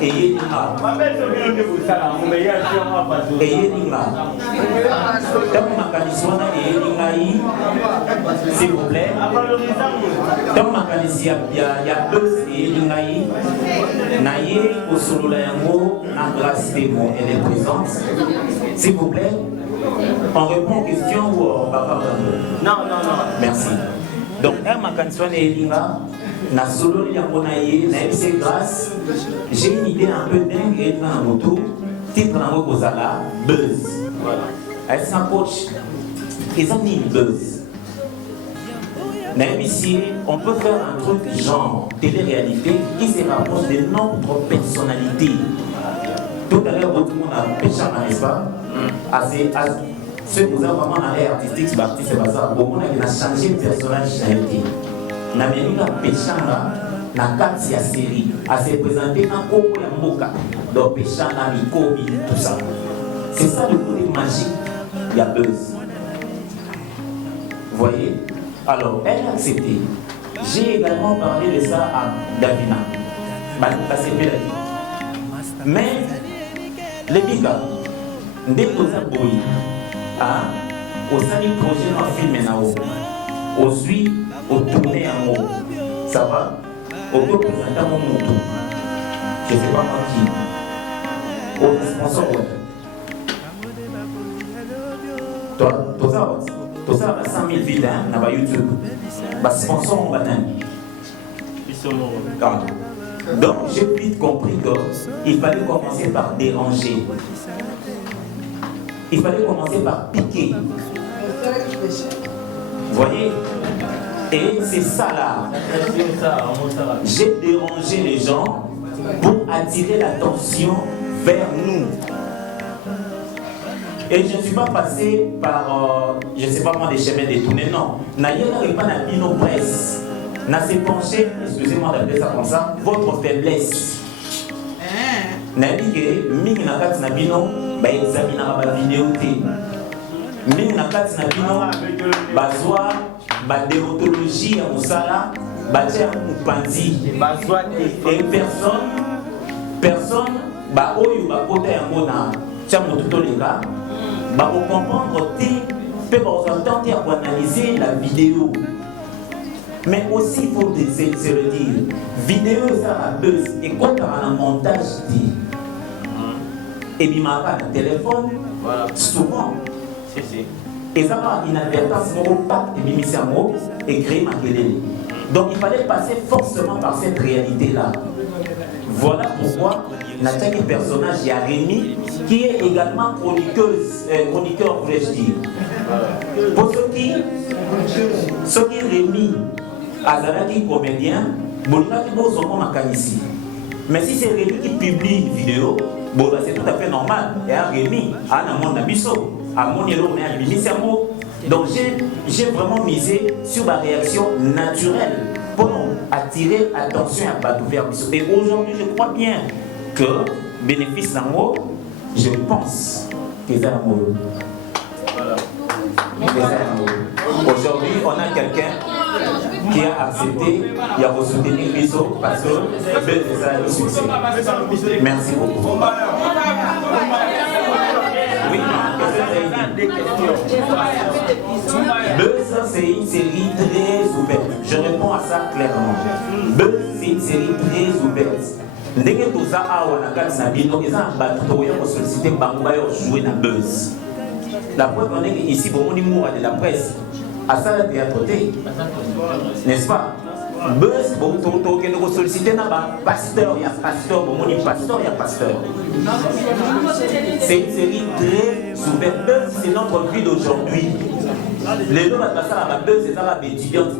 Ayez s'il vous plaît. Dans ma il y a deux naïe au solo la yango na grâce de mon elle est présente. S'il vous plaît. On répond aux questions ou on va pas. Non. Merci. Donc, ma candidature est na solo yango na c'est grâce. J'ai une idée un peu dingue et dans mon tour titre nango kozala buzz. Voilà. Est-ce un coach ils ont mis buzz. Même ici, on peut faire un truc genre télé-réalité qui se rapproche de notre personnalité. Tout à l'heure, tout le monde a péché, n'est-ce pas? Ceux qui ont vraiment un air artistique, c'est ça. Beaucoup de gens ont changé de personnage. Na menina pechanga na kati ya série a se présenter en Congo ya Mboka donc pechanga mikobi tout ça c'est ça le côté magique il y a buzz vous voyez alors elle a accepté j'ai également parlé de ça à Davina mais les Bika déposa boy au sein du projet dans film nao au suit au tourner en mot, ça va? Au peut présenter mon moto. Je ne sais pas moi qui. Au sponsor web. Toi, tout ça, 100 000 vidéos dans YouTube. Sponsor on va donc, j'ai vite compris qu'il fallait commencer par déranger. Il fallait commencer par piquer. Vous voyez? Et c'est ça là. J'ai dérangé les gens pour attirer l'attention vers nous. Et je ne suis pas passé par, je ne sais pas moi, des chemins détournés, non. N'ayez pas la bino presse. N'a s'est penché, excusez-moi d'appeler ça comme ça, votre faiblesse. N'a dit que, ming na kat na bino, ba examina ba vidéo té. Ming na kat na bino, ba zoa, ba déontologie à Moussala, ba tia Moupandi. Et personne personne, bah, oyo, bah, côté un mot dans, tiens, mon tout les gars, bah, pour comprendre, peut tenter à analyser la vidéo. Mais aussi, il faut se le dire, vidéo, ça a buzz, et quand on a un montage, dit, et bien, ma part, le téléphone, voilà. Souvent, et ça va inadvertance, mon pacte, et bien, et créer ma gueule. Donc, il fallait passer forcément par cette réalité-là. Voilà pourquoi notre personnage, il y a Rémi, qui est également chroniqueur, voulais-je dire. Pour ceux qui Rémi, Azaraki comédien, Bolingaki Bozo comme ici. Mais si c'est Rémi qui publie une vidéo, bon, c'est tout à fait normal. Et à Rémi, à mon abisso, à mon héros, mais à Bimisiamo. Donc j'ai vraiment misé sur ma réaction naturelle pour attirer l'attention à Batouver. Et aujourd'hui, je crois bien que bénéfice d'un mot, je pense que c'est un mot. Aujourd'hui, on a quelqu'un qui a accepté, il a soutenir Bisso parce que c'est ça le succès. Merci beaucoup. Oui, Buzz, c'est une série très ouverte. Je réponds à ça clairement. Buzz, c'est une série très ouverte. Dès que tout ça a on a gagné na bino, ils ont battu pour solliciter Bangba et jouer na Buzz. La preuve on est ici pour mon de la presse. À ça la théâtre, n'est-ce pas? Buzz, bon, qui nous solliciter na pasteur, il y a pasteur, bon, mon pasteur, il y a pasteur. C'est une série très ouverte. Buzz, c'est notre vie d'aujourd'hui. Les deux, ça Buzz, c'est ça la étudiante,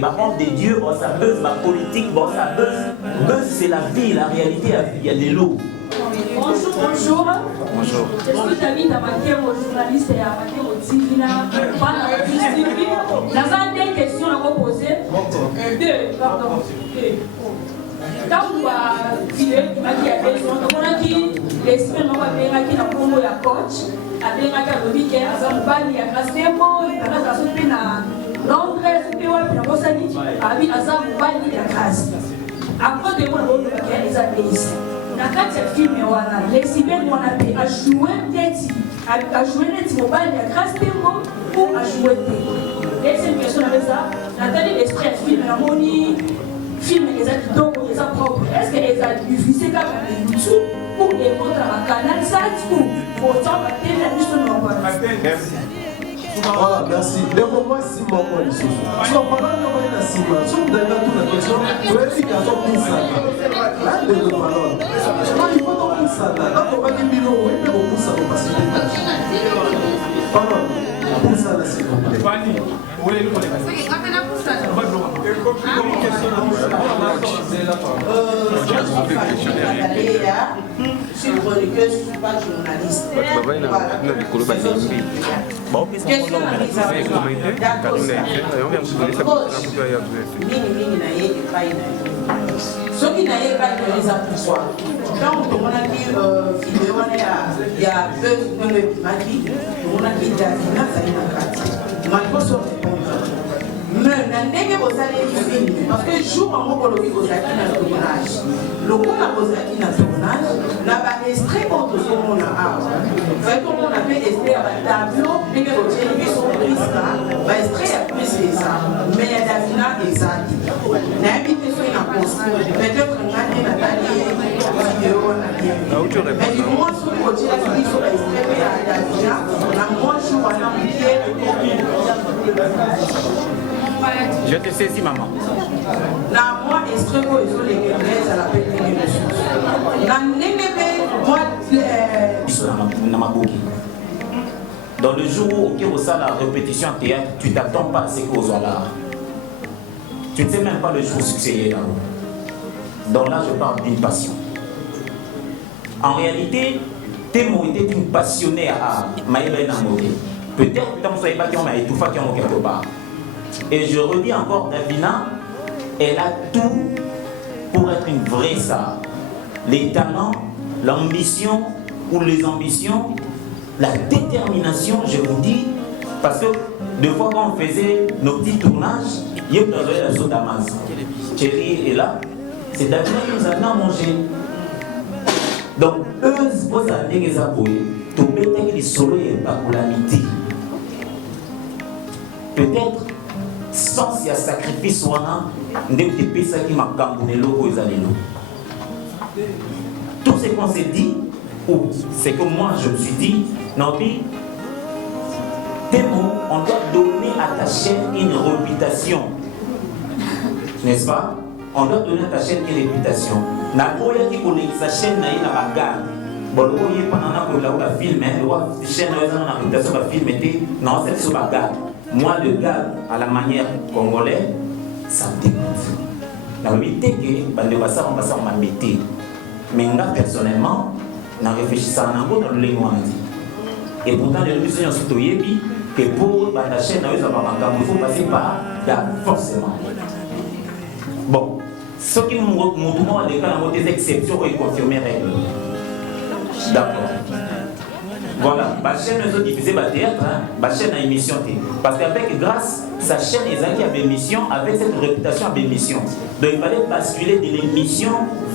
par contre, des dieux, bon, ça Buzz, ma politique, bon, ça Buzz. Buzz, c'est la vie, la réalité, il y a des lots. Bonjour. Bonjour. Est-ce que tu habites à Maquet, mon journaliste, et à Maquet, mon TV, là, pas dans la TV? Dans une question à vous poser. Deux, pardon. Quand vous avez dit on a dit les semaines, on va bien qui n'a pas eu la coach, a bien qui a dit qu'il y a un ban, il y a un castembo, il y a un castembo, Londres, il y a un castembo, il y a un castembo. Après de moi, on a les abysses. Dans quatre films, les semaines, on a joué à jouer les mobile, il y a castembo ou à jouer. Et c'est une question avec ça. Nathalie l'esprit film, la monnaie. Film les donc les propres. Est-ce que les a diffusés comme YouTube ou les autres à canal 7 ou pour autant la télévision normale? Merci. Voilà, merci. Les moments si bon pour les choses. Si on parle de la cible, si on donne toute la question, vous avez dit qu'il y a un peu ça. Là, il y a une parole. Il faut donc ça. Là, on va dire que on peut beaucoup ça pour passer des tâches. Pardon. Pour ça, là, s'il vous plaît. Je suis chroniqueuse, je ne suis pas journaliste. Ceux qui n'avaient pas de les appuis, quand on a dit vidéo, il y a deux qui on a dit Davina, ça y est, mais vous allez parce que jour en mot colonie vous avez un tournage. Le coup a posé un tournage, là-bas extrait contre ce qu'on a. Vous savez comment on appelle extrait à un tableau, mais que vous avez vu son risque, extrait à plus que ça. Mais il y a Davina exact. N'habitez pas une conscience. Peut-être qu'on a dit Nathalie, vidéo, on a dit. Mais du moins, sur le côté, il faut extrait à Davina, on a moins de jours à l'amitié. Je te saisis, maman. La moi, extrait pour les Guinèses à la paix des ressources. La nénébe, moi, dans le jour où tu reçois la répétition en théâtre, tu ne t'attends pas à ce qu'on soit là. Tu ne sais même pas le jour succès là. Donc là, je parle d'une passion. En réalité, Témo était une passionnée à art. Peut-être que tu ne savais pas qui on a étouffé qui on quelque part. Et je redis encore, Davina, elle a tout pour être une vraie star. Les talents, l'ambition ou les ambitions, la détermination, je vous dis, parce que deux fois quand on faisait nos petits tournages, il y a eu la zone d'Amas. Thierry est là, c'est Davina qui nous a amené à manger. Donc, eux, vous avez des aboués, tout peut-être les solos et pas pour l'amitié. Peut-être, sans ce sacrifice, on a des ça qui m'a gambouné l'eau aux années. Tout ce qu'on s'est dit, c'est que moi je me suis dit, non, on doit donner à ta chaîne une réputation. N'est-ce pas? On doit donner à ta chaîne une réputation. Nakoya qui connaît sa chaîne na ina bagarre. Bon, le voyez pendant que la film, le chaîne na ina réputation va filmer, non, c'est sur bagarre. Moi, le gars, à la manière congolaise, ça me dégoûte. La vérité que on va ça m'embêter. Mais moi, personnellement, je réfléchis à un peu dans le lingois. Et pourtant, les musiciens sont que pour la chaîne, il faut passer par là, forcément. Bon, ce qui nous montre des exceptions et confirmer règles. D'accord. Voilà, ma chaîne est diffusée par théâtre, ma chaîne a émission. Parce qu'avec grâce, sa chaîne est à l'émission, avec cette réputation à l'émission. Donc il fallait basculer de l'émission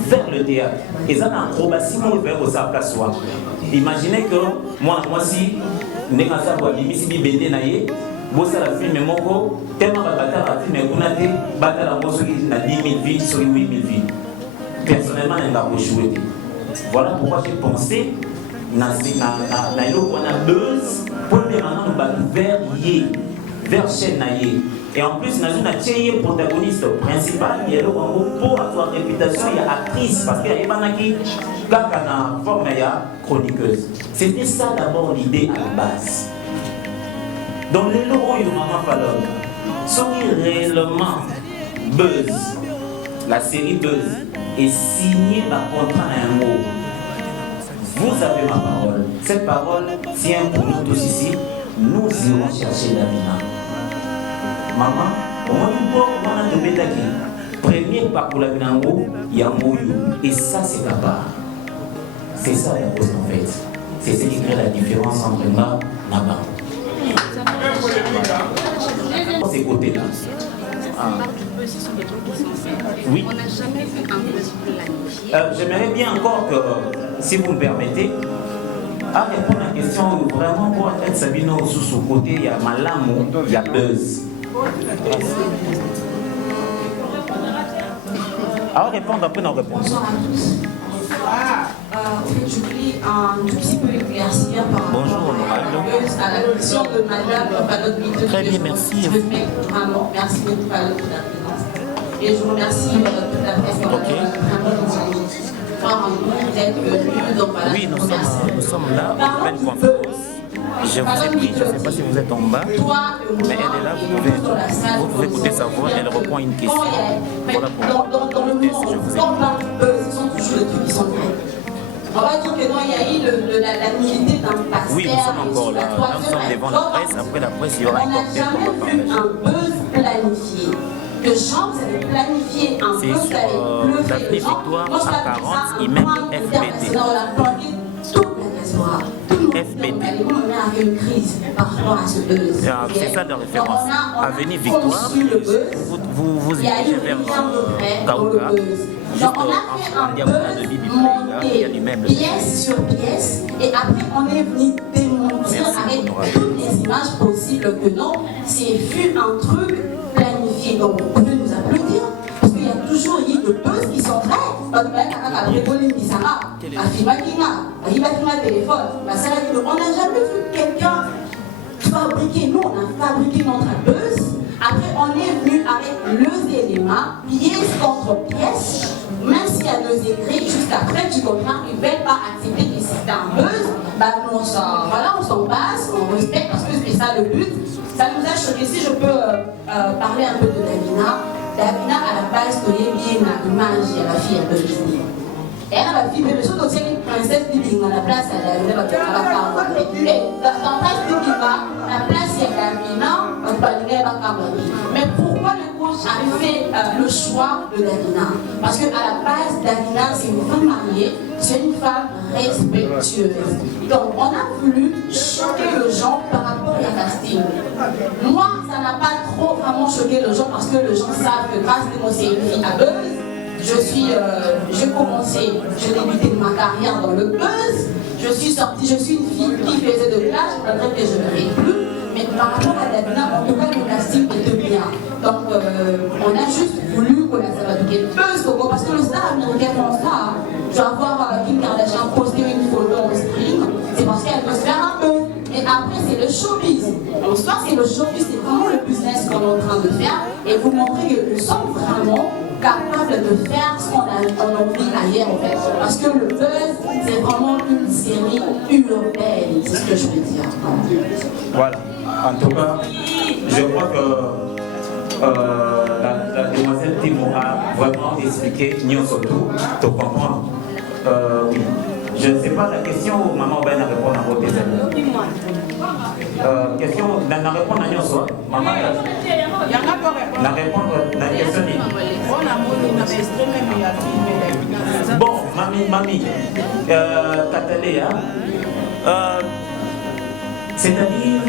vers le théâtre. Et ça, un acrobatie vers sa place. Imaginez que moi si, nous avons dit que nous avons la film moko, tellement la film est la na 10 000 vies sur 8 000 vies. Personnellement, je n'ai pas joué. Voilà pourquoi j'ai pensé on a buzz pour maintenant vers chaîne. Et en plus, nous avons un protagoniste principal qui est pour avoir réputation, il y a actrice parce qu'il y a une forme chroniqueuse. C'était ça d'abord l'idée à la base. Donc les logos de Maman Fallope sont réellement buzz. La série Buzz est signée par contrat à un mot. Vous avez ma parole. Cette parole tient pour nous tous ici. Nous irons chercher Davina. Maman, on a tombé d'acquis. Premier pas pour la Binango, il y a Mouyou. Et ça, c'est la part. C'est ça la cause en fait. C'est ce qui crée la différence entre moi et Naba. Ces côtés-là. Oui. On n'a jamais fait un buzz planifié. J'aimerais bien encore que, si vous me permettez, à répondre à la question vraiment pour être Sabino sous ce côté, il y a Malamou, il y a Buzz. Alors répondre après nos réponses. Bonsoir à tous. Je voulais un tout petit peu éclaircir par rapport à la question de Madame Fallope. Très bien, merci. Vraiment, merci beaucoup Fallope pour la présence. Et je remercie toute la presse qui oui, nous sommes là pour une conférence. Je vous ai pris, je ne sais pas si vous êtes en bas, mais elle est là, vous pouvez écouter sa voix, elle reprend une question. Voilà pourquoi je vous ai pris. Ce sont toujours les trucs qui sont vrais. On va dire que non, il y a eu la nullité d'un pasteur. Oui, nous sommes encore là. Là, nous sommes devant la presse. Après la presse, il y aura un cocktail qu'on va partager. Un buzz planifié. Que Jean, vous avez planifié un buzz, vous avez bluffé Daphné Victoire à 40, il met FBT. FBT. Une crise par rapport à ce buzz. C'est ça la référence. Avenue Victoire, vous dirigez vers Kaouka. Juste en diagonale de Bibi Play, il y a l'immeuble. Pièce sur pièce, et après on est venu démontrer avec toutes les images possibles que non, c'est fut un truc planifié. Donc vous pouvez nous applaudir, parce qu'il y a toujours eu de buzz qui sont vrais. On n'a jamais vu quelqu'un fabriquer, nous on a fabriqué notre buzz. Après, on est venu avec les éléments, pièce contre pièce, même s'il y a deux écrits, jusqu'après, tu comprends, ils ne veulent pas accepter que c'est un buzz. Bah, nous, on s'en passe, on respecte parce que c'est ça le but. Ça nous a choqué. Si je peux parler un peu de Davina. Davina, à la base, tu es bien l'image de la fille de Disney. Et elle a filmé le show de une princesse Bibi à la place à la place Bibi, la place est Davina, on va dire mais pourquoi le coach a fait le choix de Davina? Parce qu'à la base, Davina, c'est une femme mariée, c'est une femme respectueuse. Donc, on a voulu choquer les gens par rapport à la casting. Moi, ça n'a pas trop vraiment choqué les gens parce que les gens savent que grâce à moi, c'est une fille à buzz. j'ai commencé, j'ai débuté ma carrière dans le buzz. Je suis une fille qui faisait de l'âge, malgré que je ne fais plus. Mais par rapport à Davina, en tout cas, le casting était bien. Donc, on a juste voulu qu'on a salué buzz, parce que le star américain comme ça, je vais avoir Kim Kardashian poster une photo en stream, c'est parce qu'elle veut se faire un peu. Mais après, c'est le showbiz. L'histoire, c'est le showbiz, c'est vraiment le business qu'on est en train de faire. Et vous montrer que nous sommes vraiment capables de faire ce qu'on a envie ailleurs, en fait. Parce que le buzz, c'est vraiment une série urbaine, c'est ce que je veux dire. Voilà. En tout cas, je crois que la demoiselle Timo a vraiment expliqué Nyosoto, tu comprends? Oui. Je ne sais pas la question où maman va répondre à votre question, n'a répondre à Nyoso. Maman n'a répondre à la question. Bon, mamie, Kataléa, c'est-à-dire,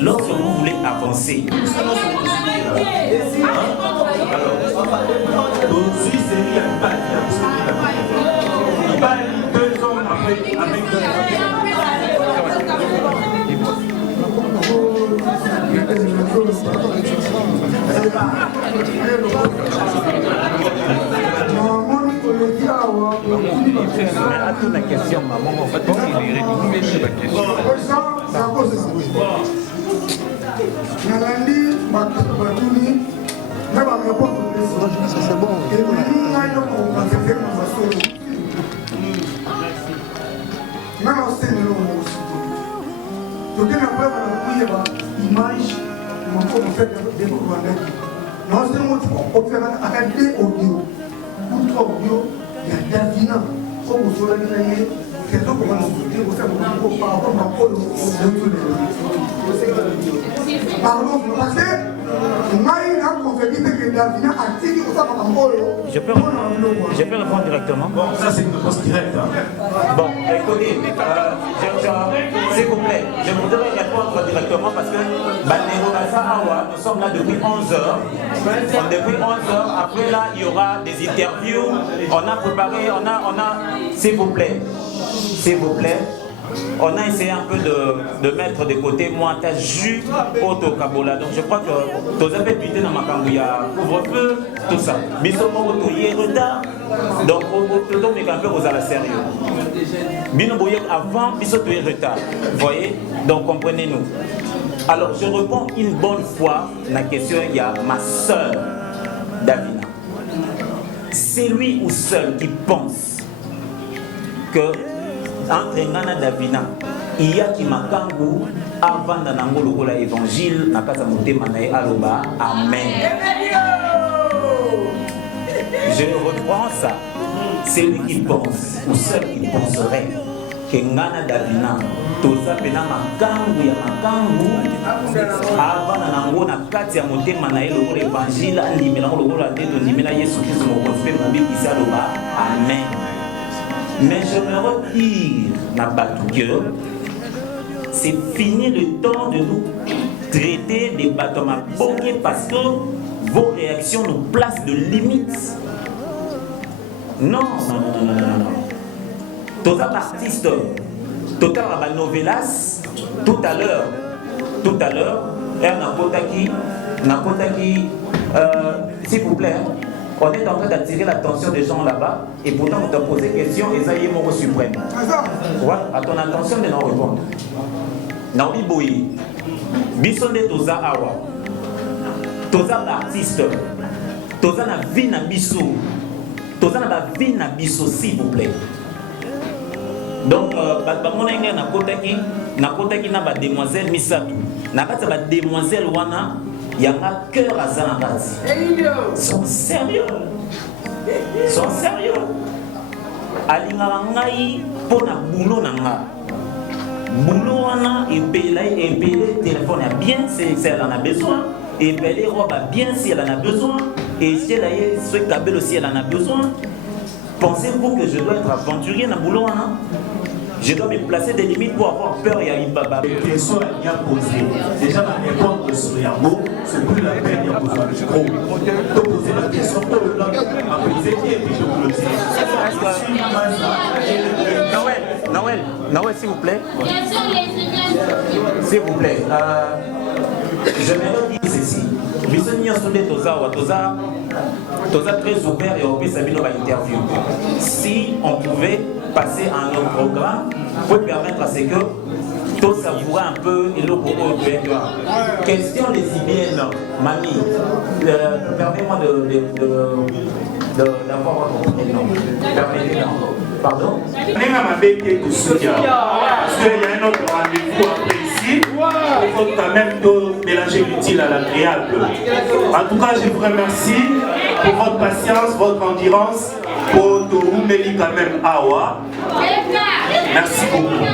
lorsque vous voulez avancer, à toute la question, maman, en fait, il est rédigé sur la question. C'est bon. Je peux répondre directement. Bon, ça c'est une réponse directe. Bon, écoutez, s'il vous plaît, je voudrais répondre directement parce que nous sommes là depuis 11 heures. Depuis 11 heures, après là, il y aura des interviews. On a préparé, on a, s'il vous plaît, on a essayé un peu de mettre de côté moi ta jus auto kabola. Donc je crois que tous avez buté dans ma cambouya, couvre-feu, tout ça. Bisomo auto y est retard. Donc tout le monde est aux à la sérieux. Bino boye avant, bisoto est retard. Vous voyez? Donc comprenez-nous. Alors je réponds une bonne fois la question, il y a ma soeur Davina. C'est lui ou seul qui pense que entre Ngana Davina, il y a qui makangu avant d'anango la évangile, na kasa motema na aloba, amen. Je reprends ça. C'est lui qui pense, ou seul qui penserait que Ngana Davina, tout ça pena makangu ya makangu avant d'anango na kati ya motema na l'évangile, andimela lokola teto ndimela Yesu Christ mo konfé mo bi kisa aloba, amen. Mais je me retire ma batuque. C'est fini le temps de nous traiter des bâtiments bogués parce que vos réactions nous placent de limites. Non. Tous les artistes, tout à l'heure, novelas, tout à l'heure, s'il vous plaît. On est en train d'attirer l'attention des gens là-bas et pourtant on t'a posé question et ça y est mon suprême. Ouais, à ton attention de nous répondre. Naomi Boyi, Bisonde Toza Awa, Toza l'artiste, Toza na vie na biso, Toza na ba vie na biso s'il vous plaît. Donc, mon engagement na kotaki na ba demoiselle Misatu, na kata ba demoiselle wana. Il y a un cœur à Zanabati. Ils sont sérieux. Alingarangai pour na boulot nanga. Boulot wana épelé téléphone a bien si elle en a besoin. Épelé robe a bien si elle en a besoin. Et si elle a ce câble aussi elle en a besoin. Pensez-vous que je dois être aventurier dans boulot wana? Je dois me placer des limites pour avoir peur et y baba. Les questions y a posé. Déjà la réponse sur Yambo, c'est plus la peine de poser le micro. De poser la question pour le langue à poser et puis Non, ouais, s'il vous plaît. S'il vous plaît. J'aimerais dire ceci. Toza très ouvert et on peut s'amener à l'interview. Si on pouvait passer à un autre programme, pour permettre à ce que tout savourer un peu et le propos de question lesbienne, mamie, permets-moi d'avoir votre prénom. Permettez-moi. Pardon? Parce qu'il y a un autre rendez-vous après ici. Il faut quand même mélanger l'utile à l'agréable. En tout cas, je vous remercie pour votre patience, votre endurance, pour vous mêler quand même Awa. Merci beaucoup.